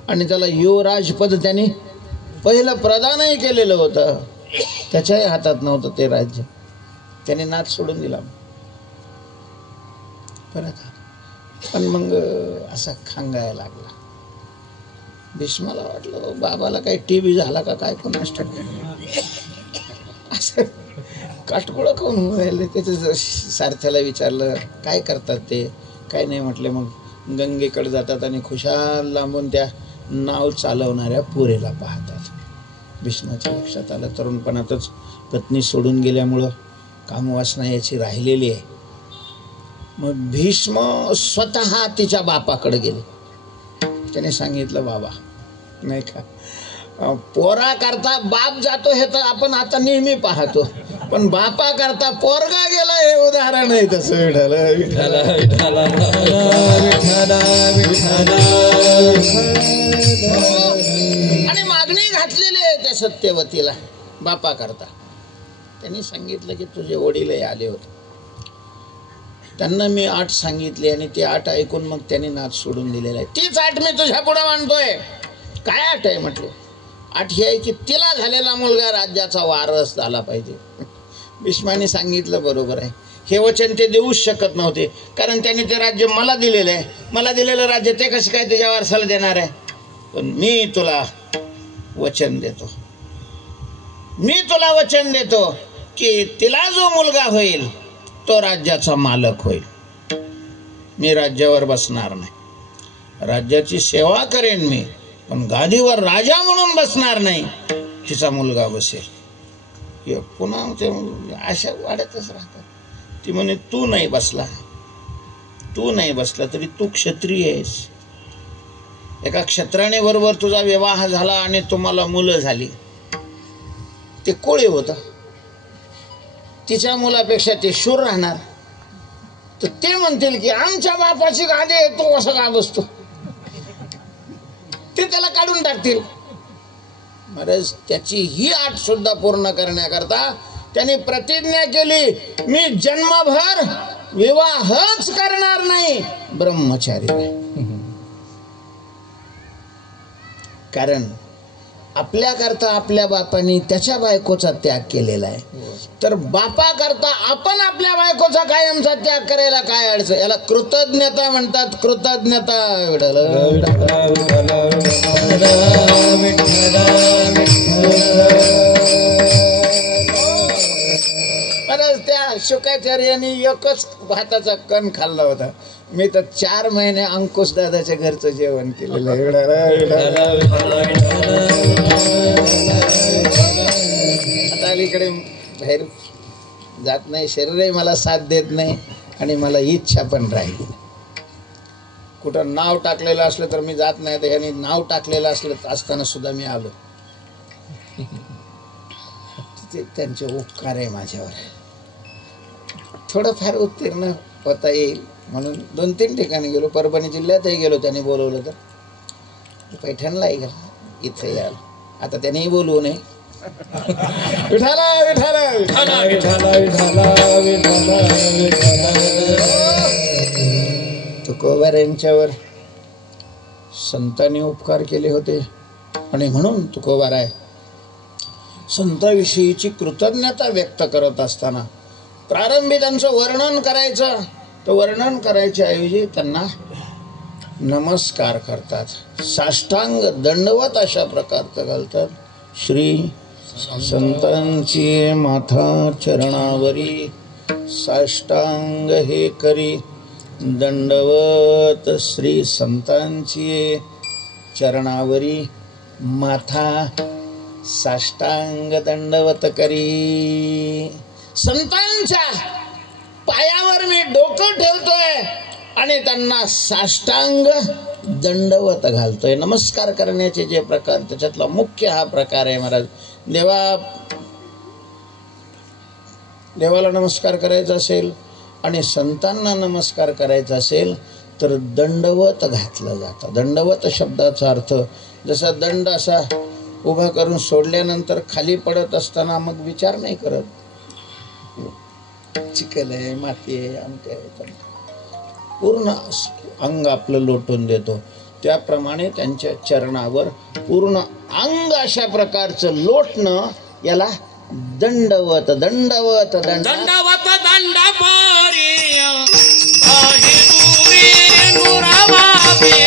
आणि त्याला युवराज पद त्याने पहिलं प्रदानही केलेलं होतं. त्याच्याही हातात नव्हतं ते राज्य. त्याने नाच सोडून दिला परत. पण मग असा खांगायला लागला. भीष्माला वाटलं बाबाला काही टीव्ही झाला का काय कोणास ठाऊक. असं काटकोळं खाऊन राहिले. त्याचं सारथ्याला विचारलं काय करतात ते, काय नाही. म्हटले मग गंगेकडे जातात आणि खुशाल लांबून त्या नाव चालवणाऱ्या पोरेला पाहतात. भीष्माच्या लक्षात आलं तरुणपणातच पत्नी सोडून गेल्यामुळं कामवासना याची राहिलेली आहे. मग भीष्म स्वतः तिच्या बापाकडे गेले. त्याने सांगितलं बाबा नाही का, पोरा करता बाप जातो हे तर आपण आता नेहमी पाहतो, पण बापा करता पोरगा गेला हे उदाहरण आहे. तसं आणि मागणी घातलेली आहे त्या सत्यवतीला बापा करता. त्यांनी सांगितलं की तुझे वडीलही आले होते, त्यांना मी 8 सांगितले आणि ते 8 ऐकून मग त्यांनी नाच सोडून दिलेला आहे. तीच 8 मी तुझ्या पुढे मानतोय. काय 8 आहे म्हटलं? 8 ही आहे की तिला झालेला मुलगा राज्याचा वारस झाला पाहिजे. भीष्माने सांगितलं बरोबर आहे. हे वचन ते देऊच शकत नव्हते, कारण त्यांनी ते राज्य मला दिलेलं आहे. मला दिलेलं राज्य ते कसं काय तुझ्या वारसाला देणार आहे? पण मी तुला वचन देतो, मी तुला वचन देतो की तिला जो मुलगा होईल तो राज्याचा मालक होईल. मी राज्यावर बसणार नाही, राज्याची सेवा करेन मी, पण गादीवर राजा म्हणून बसणार नाही. तिचा मुलगा बसेल. पुन्हा ते अशा वाढतच राहतात. ती म्हणे तू नाही बसला, तू नाही बसला तरी तू क्षत्रिय आहेस. एका क्षत्राने बरोबर तुझा विवाह झाला आणि तुम्हाला मुलं झाली. ते कोळी होतं, तिच्या मुलापेक्षा ते शूर राहणार. तर ते म्हणतील की आमच्या बापाची गादी आहे, तो असं का बसतो? ते त्याला काढून टाकतील. महाराज त्याची ही आट सुद्धा पूर्ण करण्याकरता त्यांनी प्रतिज्ञा केली, मी जन्मभर विवाहच करणार नाही, ब्रह्मचारी नाही. कारण आपल्याकरता आपल्या बापाने त्याच्या बायकोचा त्याग केलेला आहे, तर बापाकरता आपण आपल्या बायकोचा कायमचा त्याग करायला काय अडचण? याला कृतज्ञता म्हणतात. कृतज्ञता. बरंच त्या शुकाचार्याने एकच भाताचा कण खाल्ला होता. मी तर 4 महिने अंकुश दादाच्या घरचं जेवण केलेलं आहे. आता अलीकडे बाहेर जात नाही, शरीरही मला साथ देत नाही आणि मला इच्छा पण राहिली. कुठं नाव टाकलेलं असलं तर मी जात नाही, तर ह्यांनी नाव टाकलेलं असलं असताना सुद्धा मी आलो. ते त्यांचे उपकार आहे माझ्यावर. थोडंफार उत्तीर्ण होता येईल म्हणून 2-3 ठिकाणी गेलो. परभणी जिल्ह्यातही गेलो, त्यांनी बोलवलं तर. पैठणलाही गेलो, इथे याल. आता त्यांनीही बोलवू नये. विठाला विठाला विठाला विठाला विठाला विठाला. तुकोबार यांच्यावर संतांनी उपकार केले होते आणि म्हणून तुकोबार आहे. संतांविषयीची कृतज्ञता व्यक्त करत असताना प्रारंभी त्यांचं वर्णन करायचं, तर वर्णन करायच्या ऐवजी त्यांना नमस्कार करतात. साष्टांग दंडवत अशा प्रकारचं घालतात. श्री संतांची माथा चरणावरी, साष्टांग हे करी दंडवत. श्री संतांची चरणावरी माथा साष्टांग दंडवत करी. संतांच्या पायावर मी डोकं ठेवतोय आणि त्यांना साष्टांग दंडवत घालतोय. नमस्कार करण्याचे जे प्रकार, त्याच्यातला मुख्य हा प्रकार आहे महाराज. देवाला नमस्कार करायचा असेल आणि संतांना नमस्कार करायचा असेल तर दंडवत घातलं जातं. दंडवत शब्दाचा अर्थ जसा दंड असा उभा करून सोडल्यानंतर खाली पडत असताना मग विचार नाही करत, चिखल आहे, माती आहे, आमटे आहे, पूर्ण अंग आपलं लोटून देतो. त्याप्रमाणे त्यांच्या चरणावर पूर्ण अंग अशा प्रकारचं लोटणं, याला दंडवत. दंडवत दंडवत दंडपारी आहे दूरी नुरवावे,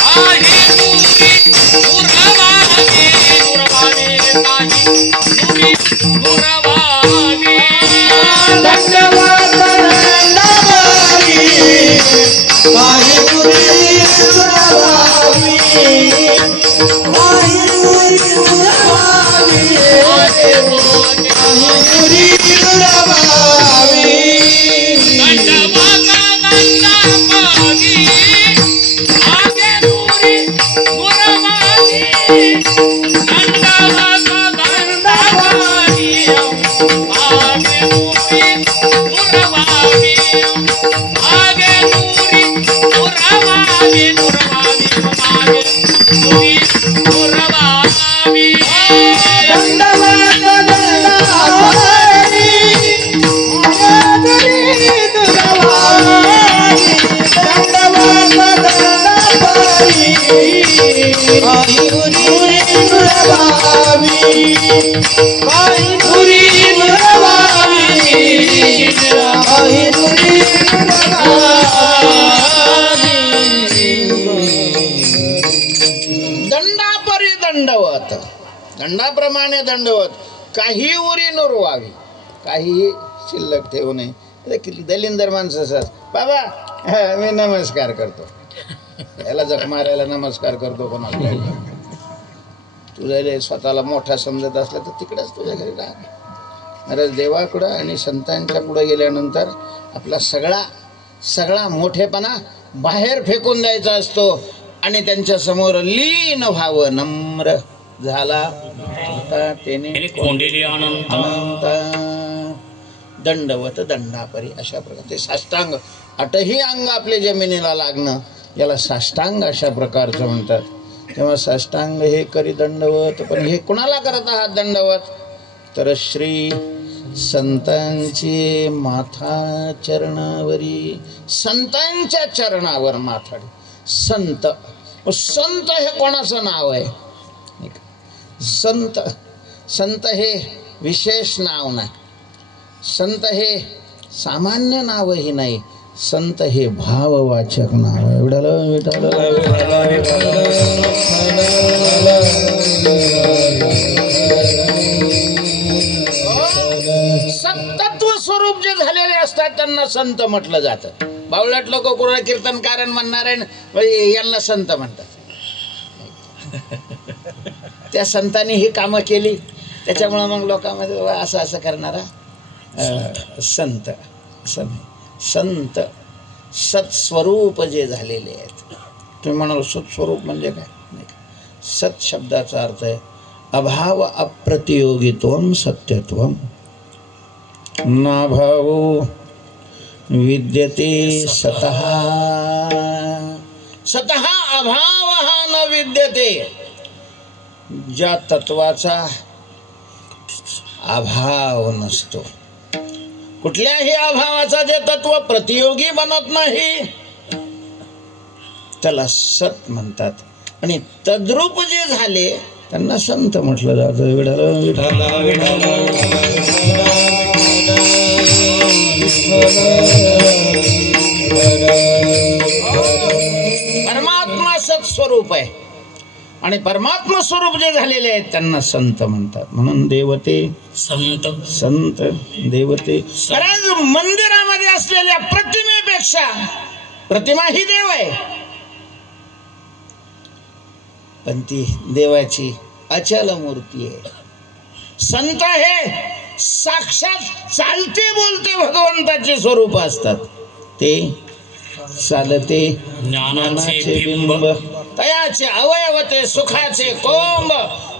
आहे दूरी नुरवावे, नुरवावे काही दूरी नुरवावे. दंडवत दंडपारी आहे दूरी नुरवावे, आहे दूरी नुरवावे, आहे दूरी नुरवावे. दंडवत दंडपारी काही उरी नुरवावी काही उरी नुरवावी काही उरी नुरवावी दंडापरी दंडवत दंडाप्रमाणे दंडवत काही उरी नुरवावी काहीही शिल्लक ठेवू नये. किती दलिंदर माणसं सर बाबा मी नमस्कार करतो याला जख मारायला नमस्कार करतो कोणाला तुझ्या स्वतःला मोठा समजत असला तर तिकडेच तुझ्या घरी राहा. अरे देवाकडं आणि संतांच्या पुढे गेल्यानंतर आपला सगळा मोठेपणा बाहेर फेकून द्यायचा असतो आणि त्यांच्या समोर लीन व्हावं. नम्र झाला त्याने कोंडिली अनंत दंडवत दंडापरी अशा प्रकारचे साष्टांग आठही अंग आपले जमिनीला लागणं याला साष्टांग अशा प्रकारचं म्हणतात. तेव्हा साष्टांग हे करी दंडवत. पण हे कुणाला करत आहात दंडवत तर श्री संतांची माथा चरणावरी संतांच्या चरणावर माथाडी. संत संत हे कोणाचं नाव आहे. संत हे विशेष नाव नाही. संत हे सामान्य नावही नाही. संत हे भाववाचक नाव आहे. सत्तत्व स्वरूप जे झालेले असतात त्यांना संत म्हटलं जातं. बावळट लोक कोणा कीर्तनकारण म्हणणार आहे यांना संत म्हणतात. त्या संतांनी ही कामं केली त्याच्यामुळं मग लोकांमध्ये असं करणारा संत. संत सत्स्वरूप जे झालेले आहेत. तुम्ही म्हणाल सत्स्वरूप म्हणजे काय. नाही का. सत शब्दाचा अर्थ आहे अभाव अप्रतियोगित्वम सत्यत्वम नाभावो विद्यते सतः. सतः अभाव हा न विद्यते. ज्या तत्वाचा अभाव नसतो कुठल्याही अभावाचा जे तत्व प्रतियोगी बनत नाही त्याला सत म्हणतात. आणि तद्रूप जे झाले त्यांना संत म्हटलं जातं. परमात्मा सत्स्वरूप आहे आणि परमात्मा स्वरूप जे झालेले आहेत त्यांना संत म्हणतात. म्हणून देवते संत देवते. आज मंदिरामध्ये असलेल्या प्रतिमेपेक्षा प्रतिमा ही देव आहे पण ती देवाची अचल मूर्ती आहे. संत हे साक्षात चालते बोलते भगवंताचे स्वरूप असतात. ते चालते ज्ञानाचे बिंब तयाचे अवयव ते सुखाचे कोंब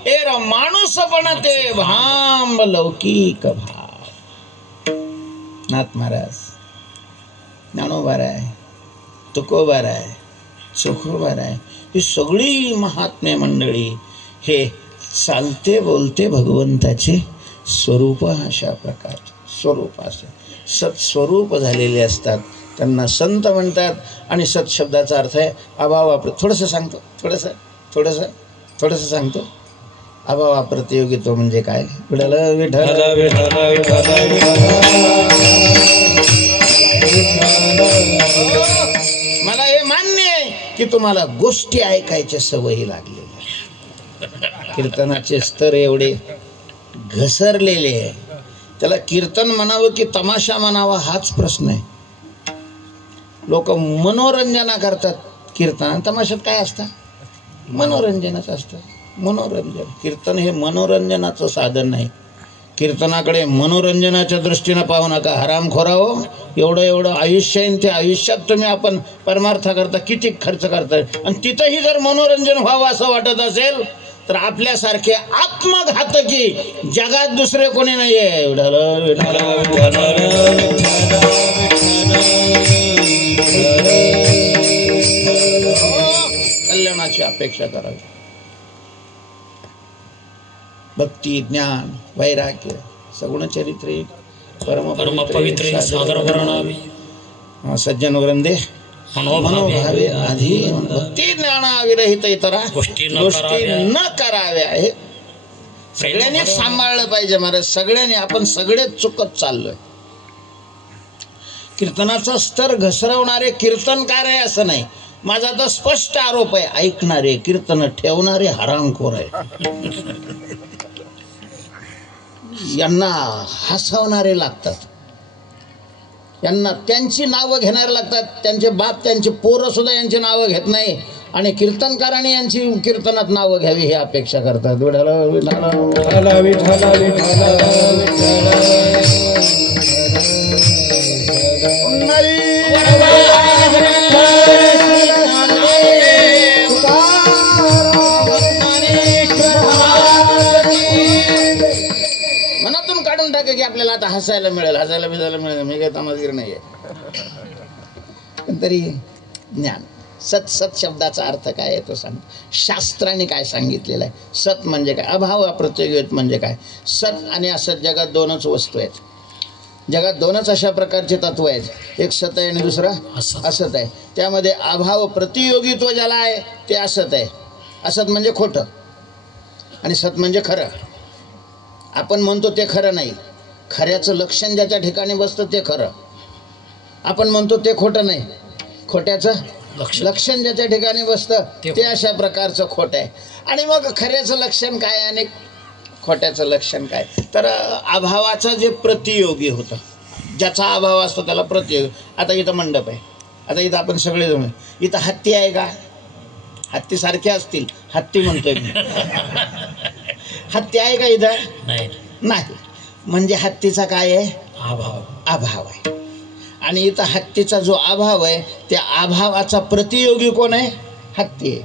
एरा माणूस बनते भांब लौकिक भाव. नाथ महाराज ज्ञानोबाराय तुकोबाराय चोखोबाराय ही सगळी महात्म्य मंडळी हे चालते बोलते भगवंताचे स्वरूप अशा प्रकारचे स्वरूप असे सत्स्वरूप झालेले असतात त्यांना संत म्हणतात. आणि सत शब्दाचा अर्थ आहे अभाव. थोडंसं सांगतो थोडंसं सांगतो. अभाव प्रतियोगित्व म्हणजे काय. विठ्ठल मला हे मान्य आहे की तुम्हाला गोष्टी ऐकायच्या सवयी लागलेल्या. कीर्तनाचे स्तर एवढे घसरलेले आहे. त्याला कीर्तन म्हणावं की तमाशा म्हणावा हाच प्रश्न आहे. लोक मनोरंजना करतात. कीर्तन तमाशात काय असतं मनोरंजनच असतं. मनोरंजन कीर्तन हे मनोरंजनाचं साधन नाही. कीर्तनाकडे मनोरंजनाच्या दृष्टीनं पाहू नका. हरामखोराओ एवढं आयुष्य आहे त्या आयुष्यात तुम्ही आपण परमार्थाकरता किती खर्च करताय आणि तिथंही जर मनोरंजन व्हावं असं वाटत असेल तर आपल्यासारखे आत्मघातकी जगात दुसरे कोणी नाही आहे. कल्याणाची अपेक्षा करावी. भक्ती ज्ञान वैराग्य सगुण चरित्रे परम पवित्र सादर करणावी. सज्जन वृंदे मनोभावे आधी भक्ती ज्ञानाविरहित इतरा गोष्टी न कराव्या. हे सगळ्यांनी सांभाळलं पाहिजे महाराज. सगळ्यांनी आपण सगळेच चुकत चाललोय. कीर्तनाचा स्तर घसरवणारे कीर्तनकार आहे असं नाही. माझा तर स्पष्ट आरोप आहे, ऐकणारे कीर्तन ठेवणारे हरामखोर आहे. यांना हसवणारे लागतात, यांना त्यांची नावं घेणारे लागतात. त्यांचे बाप त्यांचे पोरं सुद्धा यांची नावं घेत नाही आणि कीर्तनकारांनी यांची कीर्तनात नावं घ्यावी ही अपेक्षा करतात. विठ्ठला विठ्ठला विठ्ठला विठ्ठला विठ्ठला मनातून काढून टाका की आपल्याला आता हसायला मिळेल, हसायला बिजायला मिळेल. मी काही तमासगीर नाही आहे. पण तरी ज्ञान सत, सत शब्दाचा अर्थ काय आहे तो सांग. शास्त्राने काय सांगितलेलं आहे. सत म्हणजे काय, अभाव अप्रत्ययोगित म्हणजे काय. सत आणि असत जगात दोनच वस्तू आहेत. जगात दोनच अशा प्रकारचे तत्व आहेत. एक सत आहे आणि दुसरा असत आहे. त्यामध्ये अभाव प्रतियोगित्व ज्याला आहे ते असत आहे. असत म्हणजे खोटं आणि सत म्हणजे खरं. आपण म्हणतो ते खरं नाही. खऱ्याचं लक्षण ज्याच्या ठिकाणी बसतं ते खरं. आपण म्हणतो ते खोटं नाही. खोट्याचं लक्षण ज्याच्या ठिकाणी बसतं ते अशा प्रकारचं खोटं आहे. आणि मग खऱ्याचं लक्षण काय आणि खोट्याचं लक्षण काय. तर अभावाचं जे प्रतियोगी होतं, ज्याचा अभाव असतो त्याला प्रतियोगी. आता इथं मंडप आहे, आता इथं आपण सगळे जण, इथं हत्ती आहे का? हत्ती सारखे असतील, हत्ती म्हणतोय मी. हत्ती आहे का इथं? नाही. म्हणजे हत्तीचा काय आहे? अभाव आहे. आणि इथं हत्तीचा जो अभाव आहे त्या अभावाचा प्रतियोगी कोण आहे? हत्ती आहे.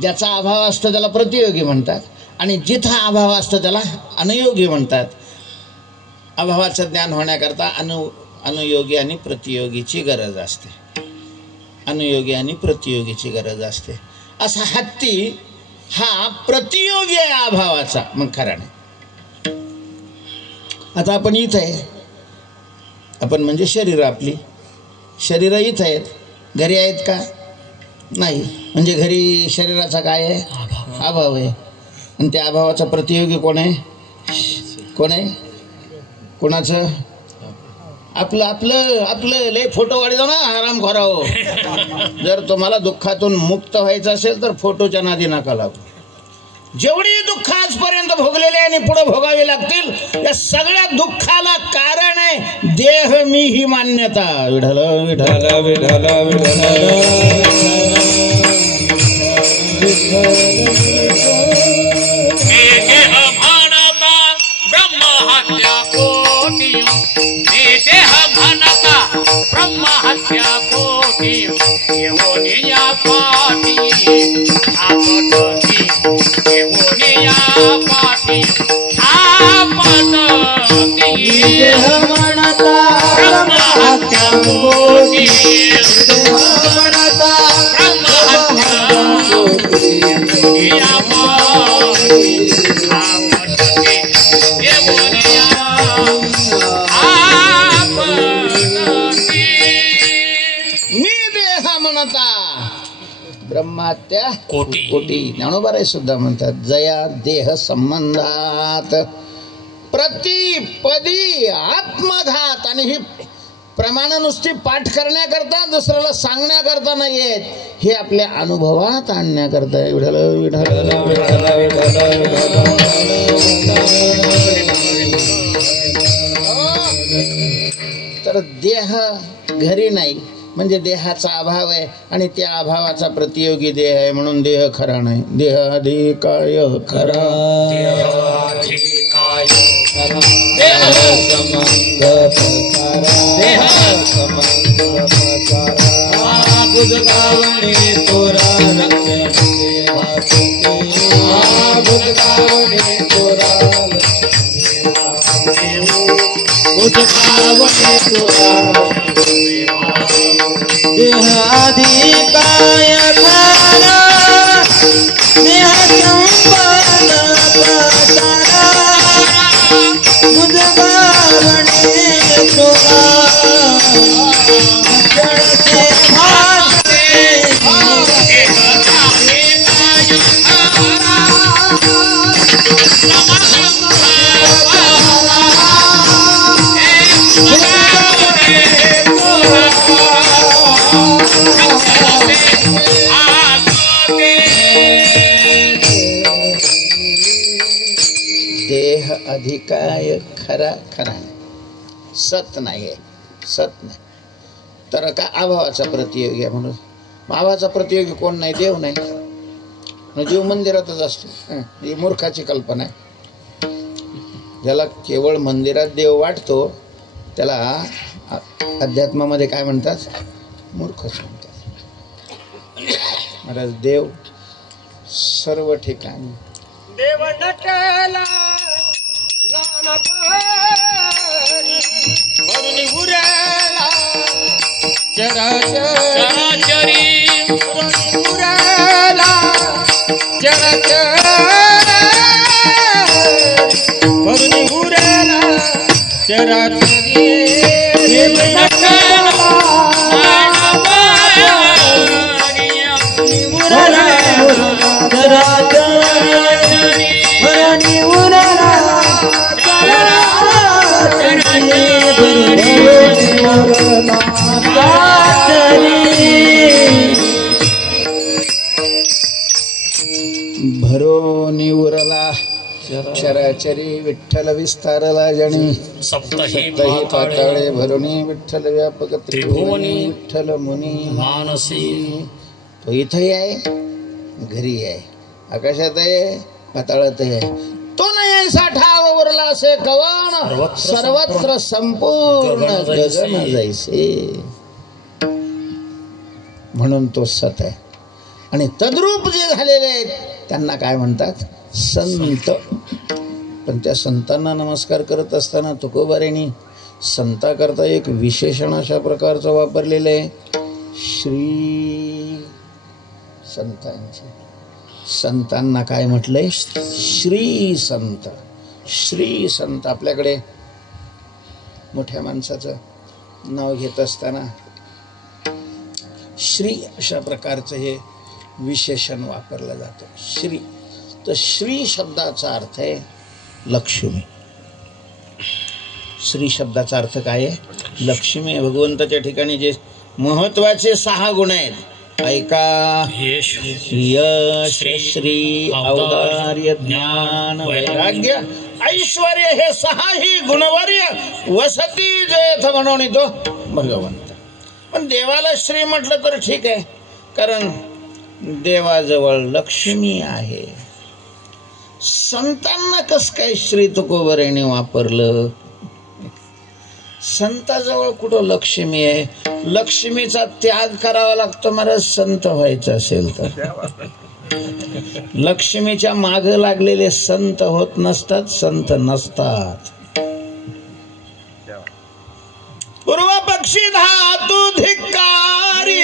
ज्याचा अभाव असतो त्याला प्रतियोगी म्हणतात आणि जिथं अभाव असतो त्याला अनुयोगी म्हणतात. अभावाचं ज्ञान होण्याकरता अनुयोगी आणि प्रतियोगीची गरज असते. अनुयोगी आणि प्रतियोगीची गरज असते. असा हत्ती हा प्रतियोगी आहे अभावाचा. मग खरा नाही. आता आपण इथं आहे, आपण म्हणजे शरीर, आपली शरीरं इथं आहेत. घरी आहेत का? नाही. म्हणजे घरी शरीराचा काय आहे? अभाव आहे. आणि त्या अभावाचा प्रतियोगी कोण आहे? कोण आहे? कोणाचं? आपलं आपलं आपलं. लय फोटो काढतो ना आराम खोराव. जर तुम्हाला दुःखातून मुक्त व्हायचं असेल तर फोटोच्या नादी नका लागू. जेवढी दुःख आजपर्यंत भोगलेली आणि पुढे भोगावी लागतील या सगळ्या दुःखाला कारण आहे देह मी ही मान्यता. विठ्ठला विठ्ठला विठ्ठला विठ्ठला ब्रह्महत्या कोटी, देह म्हणता ब्रह्महत्या कोटी, येवोनिया पाठी आपटती, येवोनिया पाठी आपटती. देह म्हणता ब्रह्महत्या कोटी, देह म्हणता ब्रह्महत्या कोटी, येवोनिया पाठी आपटती, येवोनिया आपटती. मी देह म्हणता ब्रह्महत्या कोटी. ज्ञानोबाराय सुद्धा म्हणतात जया देह संबंधात प्रतिपदी आत्मघात. आणि ही प्रमाण नुसती पाठ करण्याकरता दुसऱ्याला सांगण्याकरता नाही आहेत, हे आपल्या अनुभवात आणण्याकरता. विठ्ठला विठ्ठला विठ्ठला विठ्ठला. तर देह घरी नाही म्हणजे देहाचा अभाव आहे आणि त्या अभावाचा प्रतियोगी देह आहे म्हणून देह खरा नाही. देहाधिकाय खरा, देहाधिकाय खरा, देह संबंध प्रकारा, देह संबंध प्रकारा. बुधगावणे तोरा रक्षणे वाचते, बुधगावणे तोरा रक्षणे वाचते, बुधगावणे तोरा देहाधिकाय खरा, देह संबंध प्रकारा. बुधगावणे तोरा रक्षणे देह अधिकाय खरा खरा सत नाही आहे, सत नाही. तर का अभावाचा प्रतियोगी आहे म्हणून. अभावाचा प्रतियोगी कोण नाही? देव नाही. जीव मंदिरातच असतो. ही मूर्खाची कल्पना आहे. ज्याला केवळ मंदिरात देव वाटतो त्याला अध्यात्मामध्ये काय म्हणतात? मूर्खच म्हणतात. महाराज देव सर्व ठिकाणी. देव नटला वरुणी उरला चराचरी उरला वरुणी उरला चराचरी देव नटला उरला चराचरी वरुणी उरला भरोनी उरला चराचरी विठ्ठल विस्तारला जणी. सप्तही पाताळे भरुणी विठ्ठल व्यापक त्रिभुवनी विठ्ठल मुनी मानसी. तो इथंही आहे, घरी आहे, आकाशात आहे, पाताळात आहे. तो नाही साठाव उरला से कवण सर्वत्र संपूर्ण गगन जैसे. म्हणून तो सत आहे. आणि तद्रूप जे झालेले आहेत त्यांना काय म्हणतात? संत. पण त्या संतांना नमस्कार करत असताना तुकोबारेंनी संताकरता एक विशेषण अशा प्रकारचं वापरलेलं आहे, श्री संतांचे. संतांना काय म्हटलंय? श्री संत. श्री संत. आपल्याकडे मोठ्या माणसाचं नाव घेत असताना श्री अशा प्रकारचं हे विशेषण वापरलं जातं, श्री. तर श्री शब्दाचा अर्थ आहे लक्ष्मी. श्री शब्दाचा अर्थ काय आहे? लक्ष्मी. भगवंताच्या ठिकाणी जे महत्वाचे 6 गुण आहेत ऐका. यश, श्री, औदार्य, ज्ञान, वैराग्य, ऐश्वर्य हे 6ही गुणवर्य वसती जेथ म्हणून तो भगवंत. पण देवाला श्री म्हटलं तर ठीक आहे, कारण देवाजवळ लक्ष्मी आहे. संतांना कस काय श्री तुकोबारेंनी वापरलं? संताजवळ कुठं लक्ष्मी आहे? लक्ष्मीचा त्याग करावा लागतो महाराज संत व्हायचं असेल तर. लक्ष्मीच्या माग लागलेले संत होत नसतात, संत नसतात. पूर्व पक्षी धातू धिक्कारी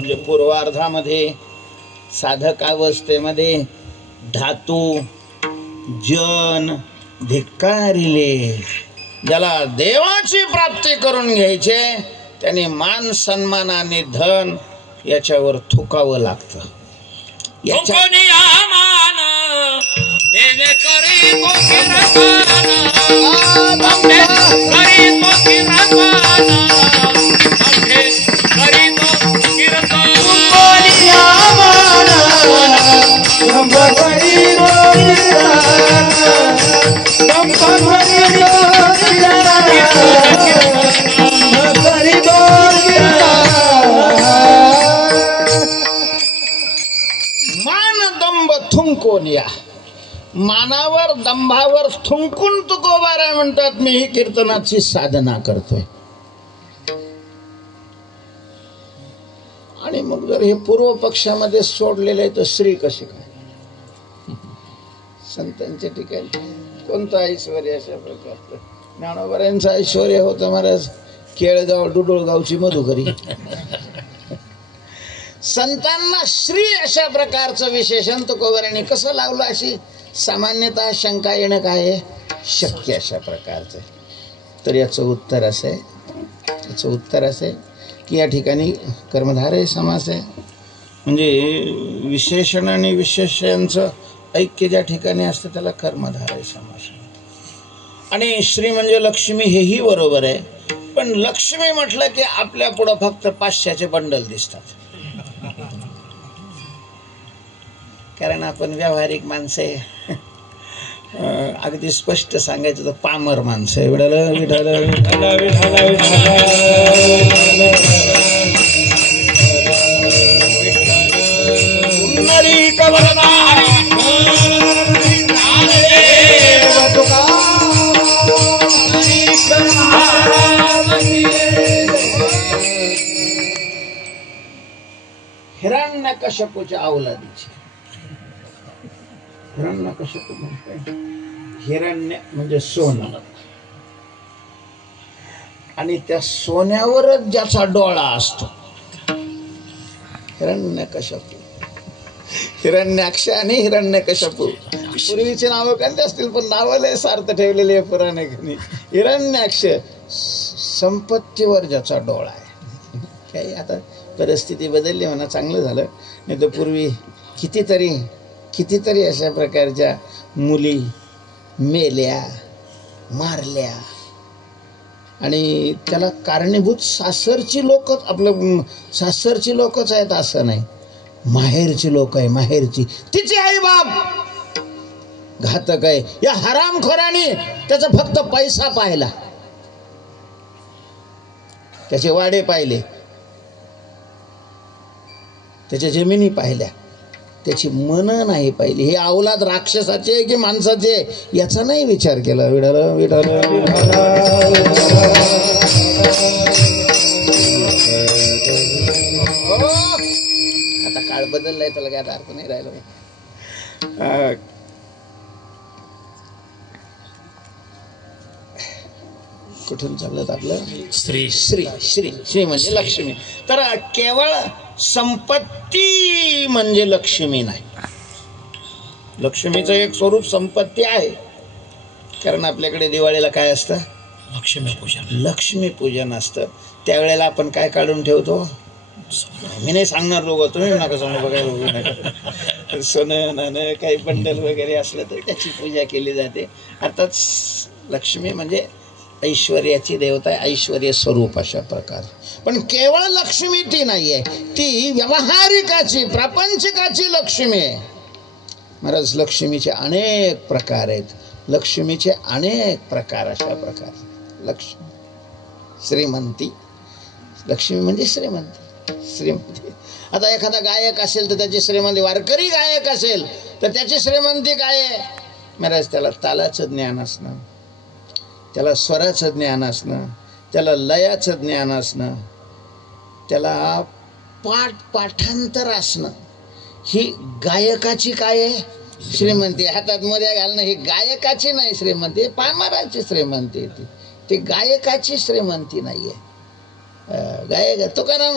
म्हणजे पूर्वार्धामध्ये साधकावस्थेमध्ये धातू जन धिक्कारिले. ज्याला देवाची प्राप्ती करून घ्यायचे त्याने मान सन्मान आणि धन याच्यावर थुकावं लागतं. थुंकोनिया. मानावर दंभावर थुंकून तुकोबारा म्हणतात मी ही कीर्तनाची साधना करतोय. आणि मग जर हे पूर्व पक्षामध्ये सोडलेलं आहे तर श्री कशी काय? संतांच्या ठिकाणी कोणतं ऐश्वर्य अशा प्रकारचं? ज्ञानोबारांचं ऐश्वर्य होतं महाराज केळगाव डुडुळगावची मधुकरी. संतांना श्री अशा प्रकारचं विशेषण तुकोबारांनी कसं लावलं अशी सामान्यतः शंका येणं काय आहे शक्य अशा प्रकारचं. तर याचं उत्तर असं आहे की या ठिकाणी कर्मधारय समास आहे, म्हणजे विशेषण आणि विशेषणांचं ऐक्य ज्या ठिकाणी असतं त्याला कर्मधारय समास. आणि श्री म्हणजे लक्ष्मी हेही बरोबर आहे, पण लक्ष्मी म्हटलं की आपल्या पुढं फक्त 500चे बंडल दिसतात, कारण आपण व्यावहारिक माणसं आहे. अगदी स्पष्ट सांगायचं तर पामर माणसं आहे. विठाल विठाल विठाल विठाल हिरण्यकश्यपूच्या अवलादीचे. हिरण्यकश्यपू म्हणजे हिरण्य म्हणजे सोनं, आणि त्या सोन्यावरच ज्याचा डोळा असतो हिरण्यकश्यपू. हिरण्याक्ष आणि हिरण्यकश्यपू पूर्वीचे नावं कोणते असतील, पण नावाला सार्थ ठेवलेले आहे पुराणिकांनी. हिरण्याक्ष संपत्तीवर ज्याचा डोळा आहे. काही आता परिस्थिती बदलली म्हणा, चांगलं झालं. नाही तर पूर्वी कितीतरी अशा प्रकारच्या मुली मेल्या, मारल्या, आणि त्याला कारणीभूत सासरची लोकच, आपलं सासरची लोकच आहेत असं नाही, माहेरची लोक आहे. माहेरची तिचे आई बाप घातक आहे. या हरामखोराने त्याचा फक्त पैसा पाहिला, त्याचे वाडे पाहिले, त्याच्या जमिनी पाहिल्या, त्याची मन नाही पाहिली. हे अवलाद राक्षसाचे आहे की माणसाचे याचा नाही विचार केला. विठाल विठाल आता काळ बदललाय, त्याला काय आता अर्थ नाही राहिला. कुठून चाललं आपलं? श्री श्री श्री श्री म्हणजे लक्ष्मी. तर केवळ संपत्ती म्हणजे लक्ष्मी नाही. लक्ष्मीचं एक स्वरूप संपत्ती आहे, कारण आपल्याकडे दिवाळीला काय असतं? लक्ष्मीपूजन असतं. त्यावेळेला आपण काय काढून ठेवतो? मी नाही सांगणार लोक, तुम्ही नका सांगू बघा. सोनं नाणं काही बंडल वगैरे असलं तर त्याची पूजा केली जाते. अर्थात लक्ष्मी म्हणजे ऐश्वर्याची देवता आहे, ऐश्वर्य स्वरूप अशा प्रकार. पण केवळ लक्ष्मी ती नाहीये, ती व्यावहारिकाची प्रापंचिकाची लक्ष्मी आहे. महाराज लक्ष्मीचे अनेक प्रकार आहेत, लक्ष्मीचे अनेक प्रकार अशा प्रकार. लक्ष्मी श्रीमंती, लक्ष्मी म्हणजे श्रीमंती. आता एखादा गायक असेल तर त्याची श्रीमंती, वारकरी गायक असेल तर त्याची श्रीमंती काय आहे महाराज? त्याला तालाचं ज्ञान असणं, त्याला स्वराचं ज्ञान असणं, त्याला लयाचं ज्ञान असणं, त्याला पाठांतर असणं, ही गायकाची काय आहे? श्रीमंती. हातात मध्ये घालणं ही गायकाची नाही श्रीमंती, पामाराची श्रीमंती. ती गायकाची श्रीमंती नाहीये. गायक तुकाराम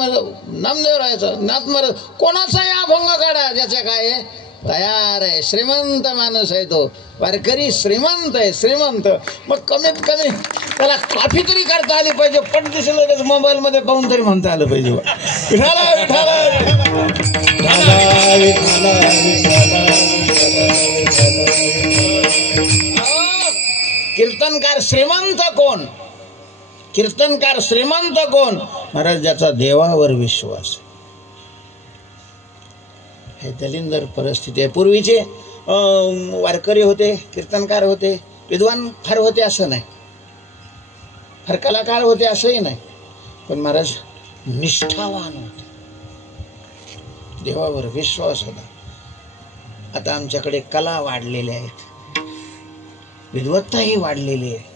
नामदेवरायचं नाथ महाराज कोणाचाही अभंग काढा, ज्याच्या काय आहे तयार आहे, श्रीमंत माणूस आहे तो. वारकरी श्रीमंत आहे, श्रीमंत. मग कमीत कमी त्याला कॉफी तरी करता आली पाहिजे, पण दिसलं मोबाईल मध्ये पाहून तरी म्हणता आलं पाहिजे. कीर्तनकार श्रीमंत कोण? कीर्तनकार श्रीमंत कोण? महाराज ज्याचा देवावर विश्वास आहे. हे दलिंदर परिस्थिती आहे. पूर्वीचे वारकरी होते, कीर्तनकार होते, विद्वान फार होते असं नाही, फार कलाकार होते असंही नाही, पण महाराज निष्ठावान होते, देवावर विश्वास होता. आता आमच्याकडे कला वाढलेल्या आहेत, विद्वत्ताही वाढलेली आहे,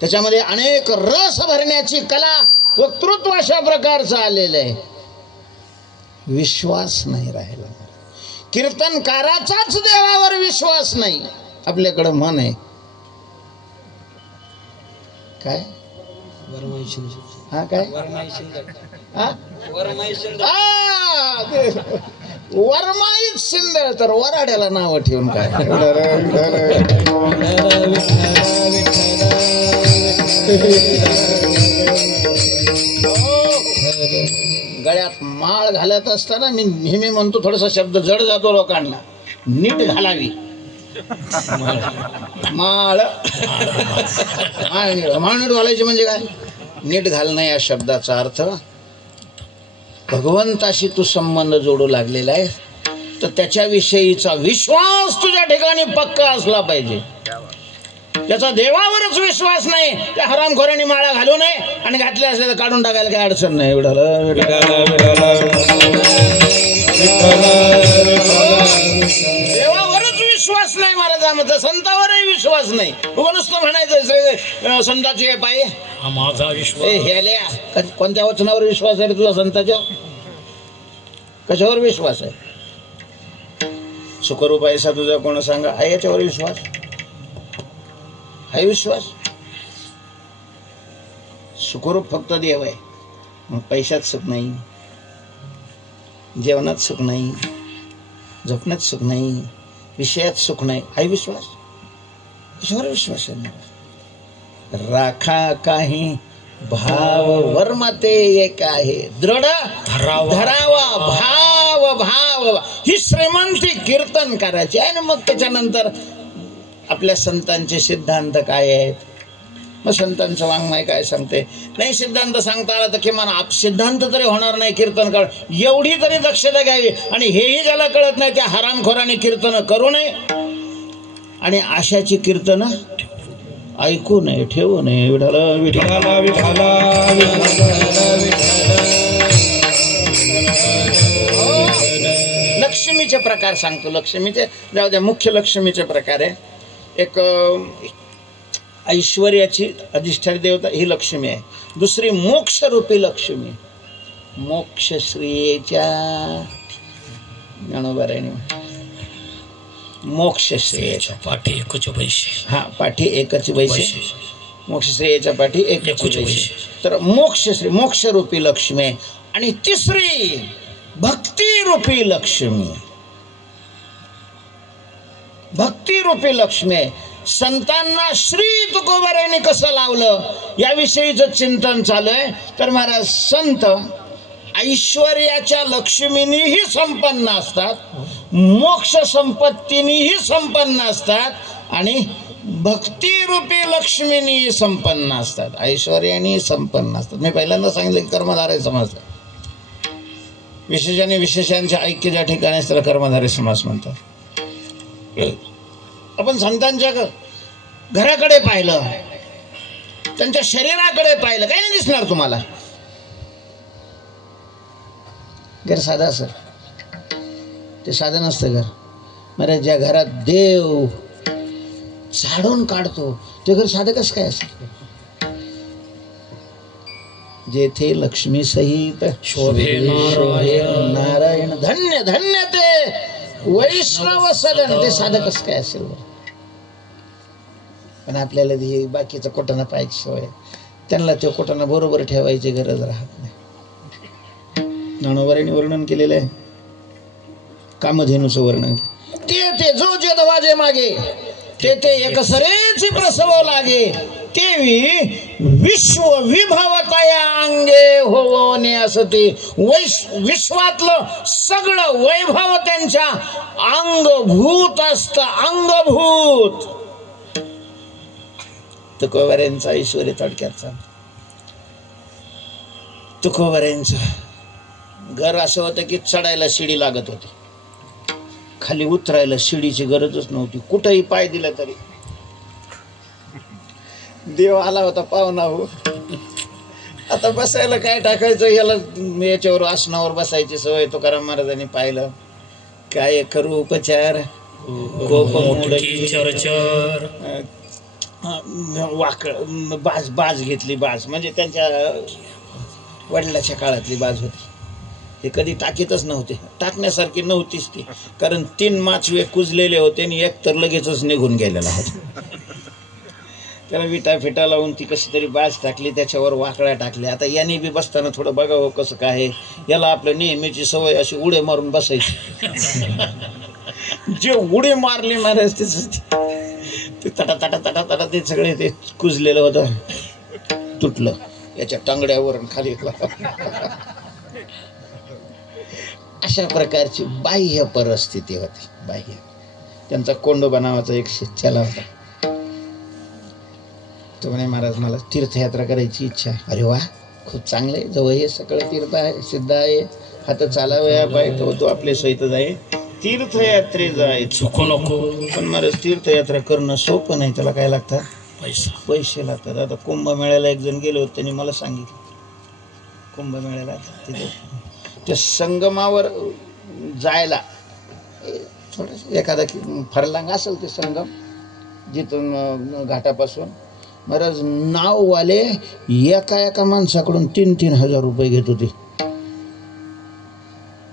त्याच्यामध्ये अनेक रस भरण्याची कला, वक्तृत्व अशा प्रकारचं आलेलं आहे. विश्वास नाही राहिला. कीर्तनकाराचाच देवावर विश्वास नाही. आपल्याकडं म्हण आहे काय? हा काय? हा? वरमाईत सिंदळ तर वराड्याला नाव ठेवून काय गळ्यात माळ घालत असताना मी नेहमी म्हणतो थोडासा शब्द जड जातो लोकांना, नीट घालावी माळ. माळ नीट घालायची म्हणजे काय? नीट घालणं या शब्दाचा अर्थ भगवंताशी तू संबंध जोडू लागलेला आहे तर त्याच्याविषयीचा विश्वास तुझ्या ठिकाणी पक्का असला पाहिजे. त्याचा देवावरच विश्वास नाही त्या हरामखोरांनी माळा घालू नये आणि घातले असले तर काढून टाकायला काही अडचण नाही. देवावरच विश्वास नाही महाराजांचा, संतावरही विश्वास नाही. नुसतं म्हणायचं संताचे पाय माझा विश्वास. हे कोणत्या वचनावर विश्वास आहे तुझा संताच्या? कशावर विश्वास आहे? सुखरूप ऐसा तुझा कोण सांगा, आहे याच्यावर विश्वास? आहे विश्वास? सुखरूप फक्त देव आहे. मग पैशात सुख नाही, जेवणात सुख नाही, झोपण्यात सुख नाही, विषयात सुख नाही. आहे विश्वास? कशावर विश्वास आहे? राखा काही भाव वर्मते एक आहे, दृढ धरावा भाव भाव. ही श्रीमंती कीर्तन करायची आणि मग त्याच्यानंतर आपल्या संतांचे सिद्धांत काय आहेत, मग संतांचं वाङ्मय काय सांगते. नाही सिद्धांत सांगता आला तर किमान सिद्धांत तरी होणार नाही कीर्तन कर, एवढी तरी दक्षता घ्यावी. आणि हेही ज्याला कळत नाही त्या हरामखोराने कीर्तन करू नये आणि आशाची कीर्तन ऐकू नये, ठेवू नये. विठाला विठाला विठाला लक्ष्मीचे प्रकार सांगतो. लक्ष्मीचे जाऊ द्या, मुख्य लक्ष्मीचे प्रकार आहे. एक ऐश्वर्याची अधिष्ठानी देवता ही लक्ष्मी आहे. दुसरी मोक्षरूपी लक्ष्मी, मोक्षश्रीच्या ज्ञानोबारायणी मोक्षश्रेयाच्या पाठी एकच वैशिष्ट्य. हा, पाठी एकच वैशिष्ट्य. मोक्षश्रेयाच्या पाठी एकच वैशिष्ट्य. तर मोक्षश्री मोक्षरूपी लक्ष्मी आहे. आणि तिसरी भक्तिरूपी लक्ष्मी, भक्तिरूपी लक्ष्मी आहे. संतांना श्री तुकोबारायांनी कसं लावलं याविषयीचं चिंतन चालू आहे. तर महाराज संत ऐश्वर्याच्या लक्ष्मीनीही संपन्न असतात, मोक्ष संपत्तीनीही संपन्न असतात आणि भक्तिरूपी लक्ष्मीनीही संपन्न असतात, ऐश्वर्याने संपन्न असतात. मी पहिल्यांदा सांगितलं की कर्मधारय समास, विशेषाने विशेषांच्या ऐक्य ज्या ठिकाणी त्याला कर्मधारय समास म्हणतात. आपण संतांच्या घराकडे पाहिलं, त्यांच्या शरीराकडे पाहिलं, काही नाही दिसणार तुम्हाला. घर साधं असेल, ते साधं नसतं घर. म्हणजे ज्या घरात देव झाडून काढतो ते घर साधं कसं काय असेल? जेथे लक्ष्मी सहित शोभे नारायण, धन्य धन्य ते वैष्णव सदन, ते साधं कसं काय असेल? पण आपल्याला बाकीचं कोटाना पाहायची सवय, त्यांना ते कोटाना बरोबर ठेवायची गरज राहत नाही. ज्ञानोबारांनी वर्णन केलेलं आहे, कामधेनूचं वर्णन. ते जो जे दवाजे मागे ते एक सरेची प्रसव लागे, तेवी विश्व विभवतया अंगे होवणे असते. विश्वातलं सगळं वैभव त्यांच्या अंगभूत असतं, अंगभूत. तुकोबारायांचा ऐश्वर्य थोडक्यात. तुकोबारायांचं घर असं होतं की चढायला शिडी लागत होती, खाली उतरायला शिडीची गरजच नव्हती. कुठंही पाय दिला तरी देव आला होता पाहुणा हो. आता बसायला काय टाकायचं, याला याच्यावर आसनावर बसायची सवय तुकाराम महाराजांनी पाहिलं. काय करू उपचार, वाकड बाज घेतली. बाज म्हणजे त्यांच्या वडिलाच्या काळातली बाज होती. हे कधी टाकीतच नव्हते, टाकण्यासारखी नव्हतीच ती, कारण 3 माचवे कुजलेले होते आणि एक तर लगेचच निघून गेलेला होता. त्याला विटा फिटा लावून ती कशी तरी बाज टाकली, त्याच्यावर वाकड्या टाकल्या. आता याने बी बसताना थोडं बघावं कसं काय आहे. याला आपलं नेहमीची सवय अशी उडे मारून बसायची. जे उडे मारले महाराज ते तटा तटा तटा तटा ते सगळे ते कुजलेलं होतं, तुटलं याच्या टांगड्यावरून खाली. अशा प्रकारची बाह्य परिस्थिती होती. बाह्य त्यांचा कोंडोबा नावाचा एक चला होता. तो म्हणे महाराज मला तीर्थयात्रा करायची इच्छा आहे. अरे वा, खूप चांगलं आहे. जवळ हे सगळं तीर्थ आहे, सिद्ध आहे. हात चालावया पाय तो आपले सहित जाय. तीर्थयात्रे जाय चुकू नको. पण महाराज तीर्थयात्रा करणं सोपं नाही. त्याला काय लागतात? पैसे लागतात. आता कुंभमेळ्याला एक जण गेले होते, त्यांनी मला सांगितलं कुंभमेळ्याला तिथे त्या संगमावर जायला थोडं एखादा फरलांग असेल ते संगम जिथून घाटापासून. महाराज नाववाले एका माणसाकडून 3,000 रुपये घेत होते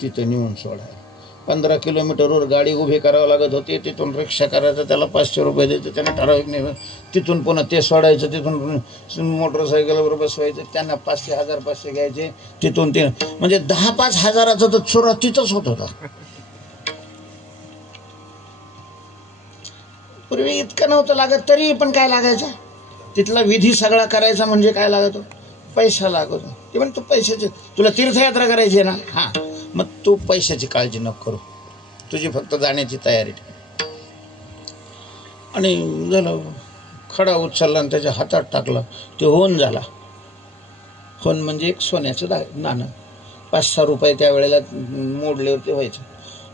तिथं नेऊन सोडायला. 15 किलोमीटरवर गाडी उभी करावं लागत होती. तिथून रिक्षा करायचं, त्याला 500 रुपये द्यायचे. त्याने ठराविक नाही. तिथून पुन्हा ते सोडायचं, तिथून मोटरसायकलवर बसवायचं, त्यांना 500 1500 घ्यायचे. तिथून ते म्हणजे 10-5 हजाराचा तर चोरा तिथंच होत होता. पूर्वी इतकं नव्हतं लागत, तरी पण काय लागायचं तिथला विधी सगळा करायचा म्हणजे काय लागतो? पैसा लागतो. ते पण तू पैशाचे, तुला तीर्थयात्रा करायची आहे ना, हां मग तू पैशाची काळजी नको करू, तुझी फक्त जाण्याची तयारी ठेव. आणि झालं, खडा उचलला आणि त्याच्या हातात टाकला. ते होन झाला. होन म्हणजे एक सोन्याचं नाणं. 5-6 रुपये त्यावेळेला मोडल्यावर ते व्हायचं.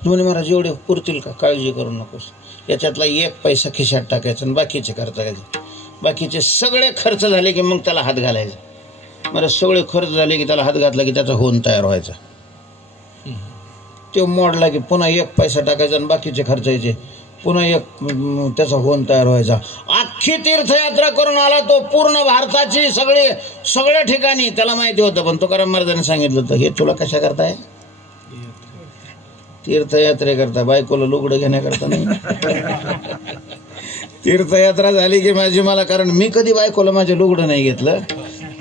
म्हणे महाराज एवढे पुरतील का? काळजी करू नकोस. याच्यातला 1 पैसा खिशात टाकायचा आणि बाकीचे खर्च करायचे. बाकीचे सगळे खर्च झाले की मग त्याला हात घालायचा. मला सगळे खर्च झाले की त्याला हात घातला की त्याचा होन तयार व्हायचा. तो मोडला की पुन्हा 1 पैसा टाकायचा आणि बाकीचे खर्चायचे. पुन्हा 1 त्याचा होन तयार व्हायचा. अख्खी तीर्थयात्रा करून आला तो, पूर्ण भारताची सगळ्या ठिकाणी त्याला माहिती होतं. पण तुकाराम महाराजांनी सांगितलं होतं, हे तुला कशा करताय? तीर्थयात्रेकरता, बायकोला लुगडं घेण्याकरता नाही. तीर्थयात्रा झाली की माझी मला, कारण मी कधी बायकोला माझे लुगडं नाही घेतलं.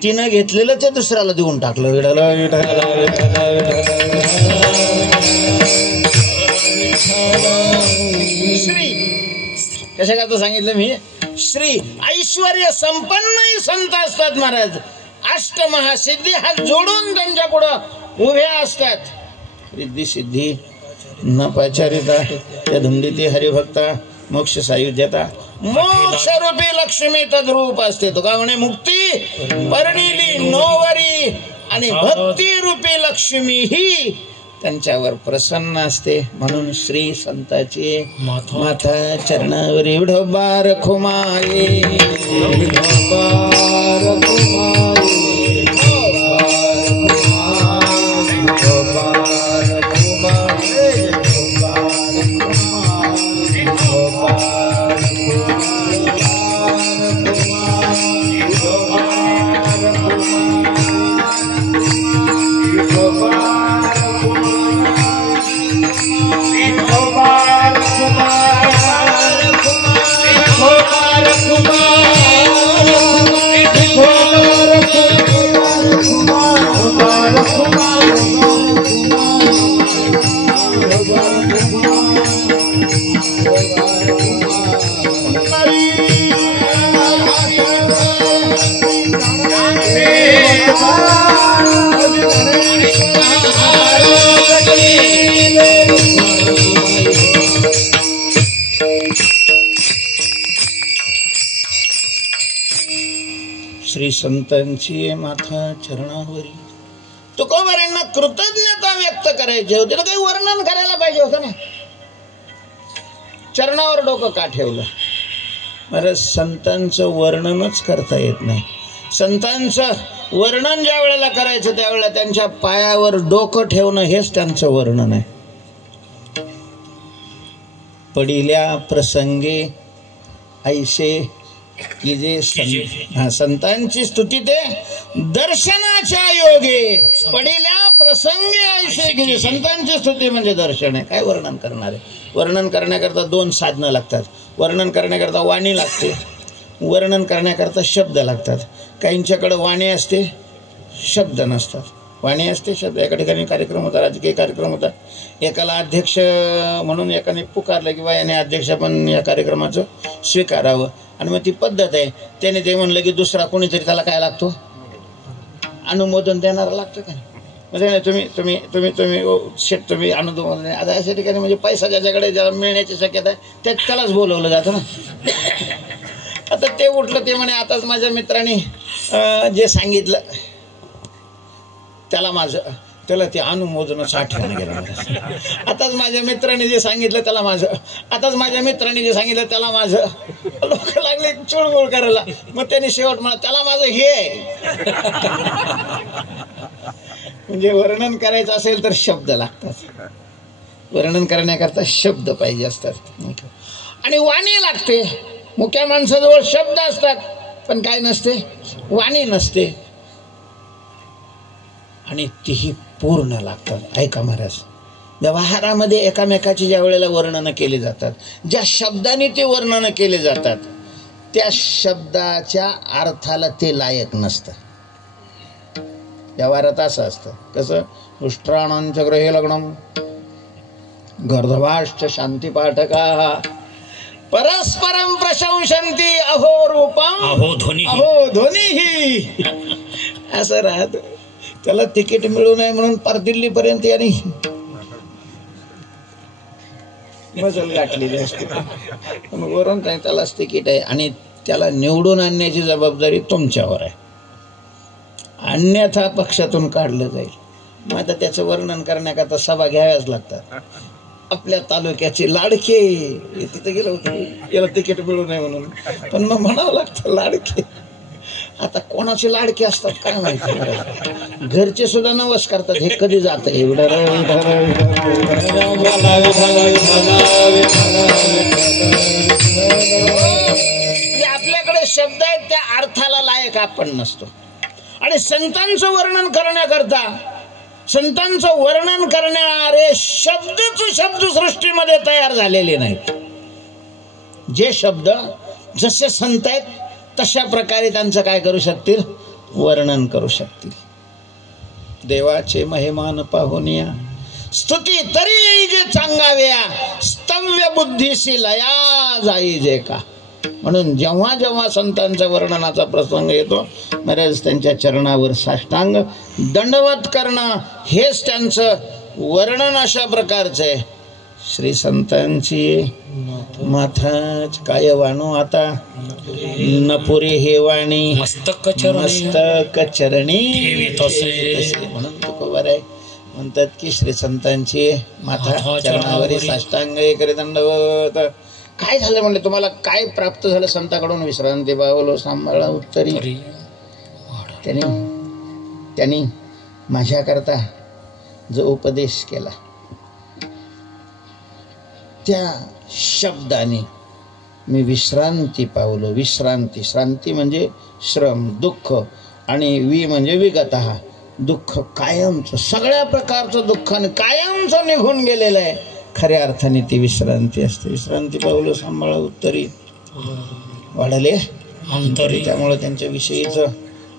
तिनं घेतलेलं ते दुसऱ्याला देऊन टाकलं. विठाला विठाला विठाला श्री कशा करता सांगितलं मी? श्री ऐश्वर्य संपन्न संत असतात महाराज. अष्टमहासिद्धी हात जोडून त्यांच्या पुढं उभ्या असतात. रिद्धी सिद्धी न पाचारिता त्या धुंडीती हरिभक्ता मोक्ष सायुज्यता. मोक्ष रूपी लक्ष्मी तद्रूप असते. तो का म्हणे मुक्ती परिणिली नोवरी, आणि भक्ती रूपी लक्ष्मी ही त्यांच्यावर प्रसन्न असते. म्हणून श्री संताची माथा चरणावरी विठोबार खुमाई, विठोबार खुमाई, श्री संतांची माथा चरणावरी. तुकोबारांना कृतज्ञता व्यक्त करायची होती, तर काही वर्णन करायला पाहिजे होतं ना. चरणावर डोकं का ठेवलं? बरं, संतांचं वर्णनच करता येत नाही. संतांचं वर्णन ज्या वेळेला करायचं त्यावेळेला त्यांच्या पायावर डोकं ठेवणं हेच त्यांचं वर्णन आहे. पडिल्या प्रसंगे ऐसे की जे संतांची स्तुती ते दर्शनाच्या योगे. पडिल्या प्रसंगे ऐसे की, संतांची स्तुती म्हणजे दर्शन आहे. काय वर्णन करणार आहे? वर्णन करण्याकरता 2 साधनं लागतात. वर्णन करण्याकरता वाणी लागते, वर्णन करण्याकरता शब्द लागतात. काहींच्याकडं वाणी असते, शब्द नसतात. वाणी असते, शब्द. एका ठिकाणी कार्यक्रम होता, राजकीय कार्यक्रम होता. एकाला अध्यक्ष म्हणून एकाने पुकारलं की बा याने अध्यक्ष पण या कार्यक्रमाचं स्वीकारावं. आणि मग ती पद्धत आहे. त्याने ते म्हणलं की दुसरा कोणीतरी त्याला काय लागतो, अनुमोदन देणारा लागतं का. म्हणजे तुम्ही तुम्ही तुम्ही तुम्ही शेट तुम्ही अनुमोदन. आता अशा ठिकाणी म्हणजे पैसा ज्याच्याकडे ज्याला मिळण्याची शक्यता आहे त्यालाच बोलवलं जातं ना. आता ते उठलं, ते म्हणे आताच माझ्या मित्राने जे सांगितलं त्याला ते अनुमोदनाचं आठवण गेलं. आताच माझ्या मित्राने जे सांगितलं त्याला माझं, आताच माझ्या मित्राने जे सांगितलं त्याला माझं. लोक लागले चुळबुळ करायला. मग त्यांनी शेवट म्हणा त्याला माझं हे. म्हणजे वर्णन करायचं असेल तर शब्द लागतात. वर्णन करण्याकरता शब्द पाहिजे असतात. आणि वाणी लागते. मुख्या माणसाजवळ शब्द असतात पण काय नसते, वाणी नसते. आणि तीही पूर्ण लागतात. ऐका महाराज, व्यवहारामध्ये एकामेकाची ज्या वेळेला वर्णनं केली जातात, ज्या शब्दाने ते वर्णनं केले जातात, त्या शब्दाच्या अर्थाला ते लायक नसतं. व्यवहारात असं असतं. कसं, उष्ट्राणांच्या ग्रहे लग्नम गर्धभाष्ट शांतीपाठका परस्परम प्रशंसन्ति अहो रूपम अहो ध्वनिही. असं राहत. त्याला तिकीट मिळू नये म्हणून पार दिल्लीपर्यंत यांनी मजल गाठलेली असते. वरून काय त्यालाच तिकीट आहे. आणि त्याला निवडून आणण्याची जबाबदारी तुमच्यावर आहे, अन्यथा पक्षातून काढलं जाईल. मग आता त्याचं वर्णन करण्याकरता सभा घ्याव्याच लागतात. आपल्या तालुक्याचे लाडके तिथे गेलं होतं, याला तिकीट मिळू नये म्हणून. पण मग म्हणावं लागतं लाडके. आता कोणाचे लाडके असतात काय माहिती. घरचे सुद्धा नवस करतात. हे कधी जात आहे आपल्याकडे शब्द आहेत, त्या अर्थाला लायक आपण नसतो. आणि संतांचं वर्णन करण्याकरता, संतांचं वर्णन करणारे शब्द सृष्टीमध्ये तयार झालेले नाहीत. जे शब्द जसे संत आहेत तशा प्रकारे त्यांचं काय करू शकतील, वर्णन करू शकतील. देवाचे महिमान पाहुनिया स्तुती तरी जे चांगाव्या, स्तव्य बुद्धीसी लया जाई जे का. म्हणून जेव्हा जेव्हा संतांच्या वर्णनाचा प्रसंग येतो, महाराज त्यांच्या चरणावर साष्टांग दंडवत करणं हेच त्यांचं वर्णन अशा प्रकारचं आहे. श्री संतांची माथाच काय वाणू आता नपुरे हे वाणी मस्तक चरणी म्हणून तुकोबार आहे. म्हणतात की श्री संतांची माथा चरणावरी साष्टांग करे दंडवत. काय झालं म्हणले, तुम्हाला काय प्राप्त झालं संताकडून. विश्रांती पावलो सांभाळा उत्तरी. त्यांनी माझ्याकरता जो उपदेश केला त्या शब्दाने मी विश्रांती पावलो. विश्रांती, श्रांती म्हणजे श्रम, दुःख, आणि वि म्हणजे विगतः, दुःख कायमचं, सगळ्या प्रकारचं दुःख कायमचं निघून गेलेलं आहे. खऱ्या अर्थाने ती विश्रांती असते. विश्रांती पावलो सांभाळा उत्तरी वाढले अंतरी. त्यामुळे त्यांच्याविषयीचं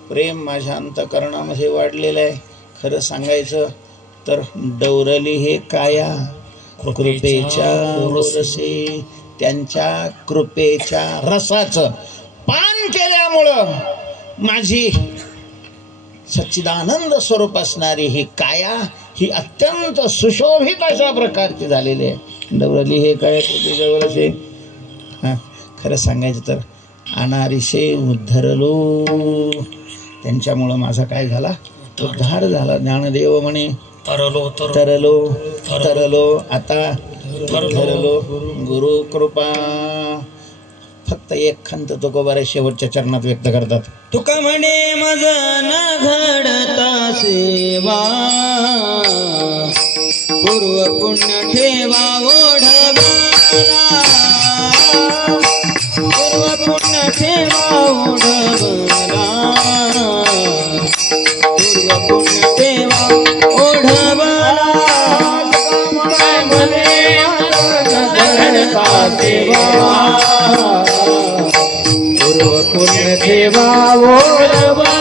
प्रेम माझ्या अंतःकरणामध्ये वाढलेलं आहे. खरं सांगायचं तर डौरली हे काया कृपेच्या रसे, त्यांच्या कृपेच्या रसाचं पान केल्यामुळं माझी सच्चिदानंद स्वरूप असणारी ही काया ही अत्यंत सुशोभित अशा प्रकारची झालेली आहे. डवरली हे काय कृपेच्या रसे. खरं सांगायचं तर अनारिसे उद्धरलो, त्यांच्यामुळं माझा काय झाला, उद्धार झाला. ज्ञानदेव म्हणे तरलो तरलो तरलो, आता तरलो गुरु कृपा. फक्त एक खंत तुकोबारे शेवटच्या चरणात व्यक्त करतात. तुका म्हणे मज न घडता सेवा, पूर्व पुण्य ठेवा ओढवाला, पूर्व पुण्य ठेवा ओढवाला, पूर्व पुण्य ठेवा ओढवाला. म्हणे मज न घडता सेवा, पूर्व पुण्य ठेवा ओढवला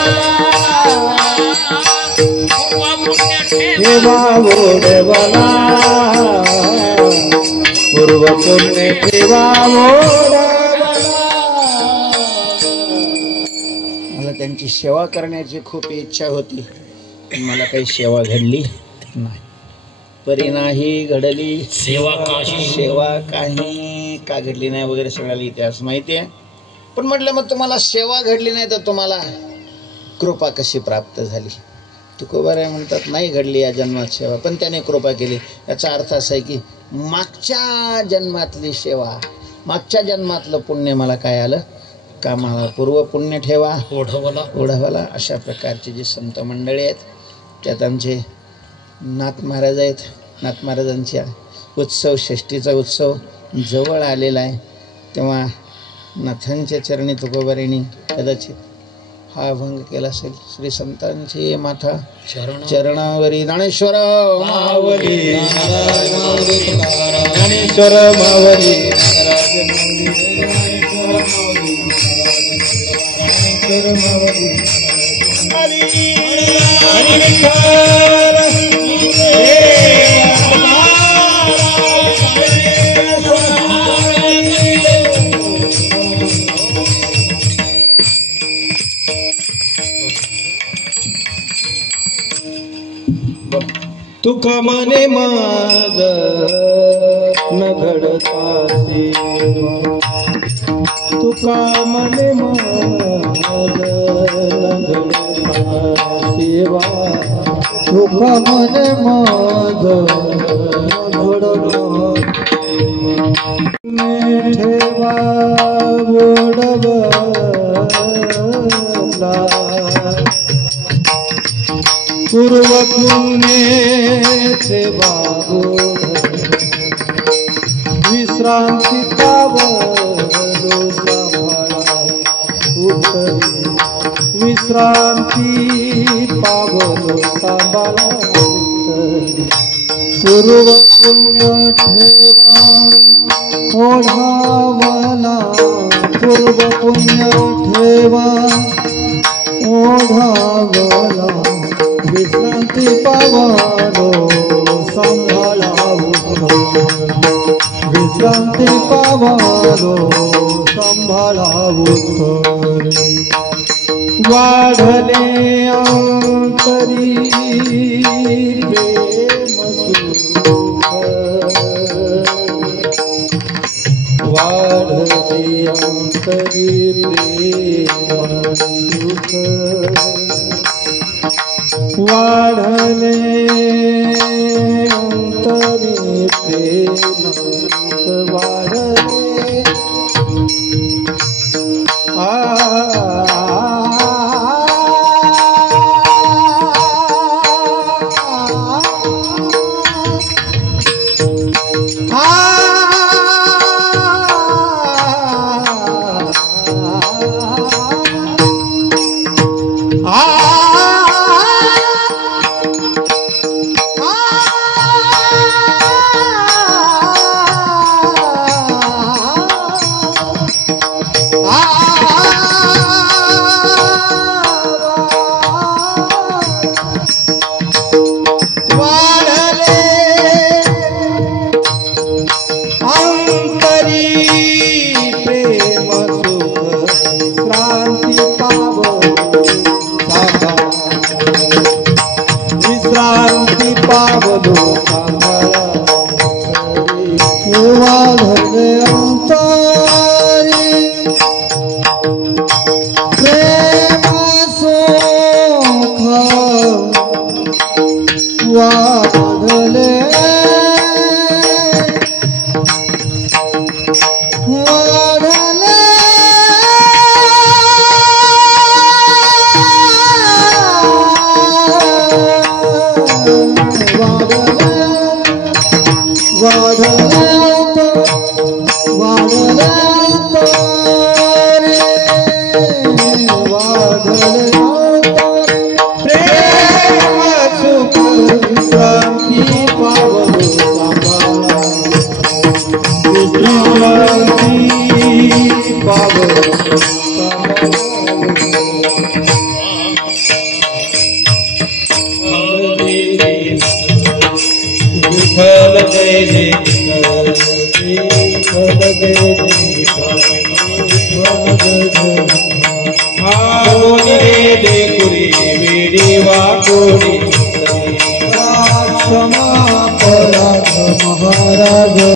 ठेवा ओढवला पूर्व पुण्य ठेवा ओढवला. मला त्यांची सेवा करण्याची खूप इच्छा होती, पण मला काही सेवा घडली नाही. परी नाही घडली सेवा काही का घडली नाही वगैरे सगळ्याला इतिहास माहिती आहे. पण म्हटलं मग तुम्हाला सेवा घडली नाही तर तुम्हाला कृपा कशी प्राप्त झाली? तुकोबाराय म्हणतात नाही घडली या जन्मात सेवा, पण त्याने कृपा केली. याचा अर्थ असा आहे की मागच्या जन्मातली सेवा, मागच्या जन्मातलं पुण्य मला काय आलं कामाला. पूर्व पुण्य ठेवा ओढवला. अशा प्रकारची जी संत मंडळी आहेत त्यात आमचे नाथ महाराज आहेत. नाथ महाराजांच्या उत्सव, षष्टीचा उत्सव जवळ आलेला आहे, तेव्हा नाथांच्या चरणी तुकोबारायांनी कदाचित हा अभंग केला असेल. श्री संतांची माथा चरणावरी ज्ञानेश्वर मावली ज्ञानेश्वर मावली तुका मने माझ न घडता सेवा, तुका मने माझ न घडता सेवा, तुका मने माझ न ठेवा ओढवला पूर्व पुण्येचे बाबू विश्रांती पावलो सांभाळा उत्तरी, विश्रांती पावलो सांभाळा उत्तरी. पूर्व पुण्य ठेवा ओढावला, पूर्व पुण्य ठेवा ओढावला विश्रांती पावलो सांभाळावं, विश्रांती पावलो सांभाळावं. वाढले अंतरी प्रेम सुख, वाढले अंतरी प्रेम सुख, वाढले अंतरी प्रेम सुख वाढले. जय जय विठ्ठल जय जय देखुरी वेडी वाकोडी क्षमा पराध महाराज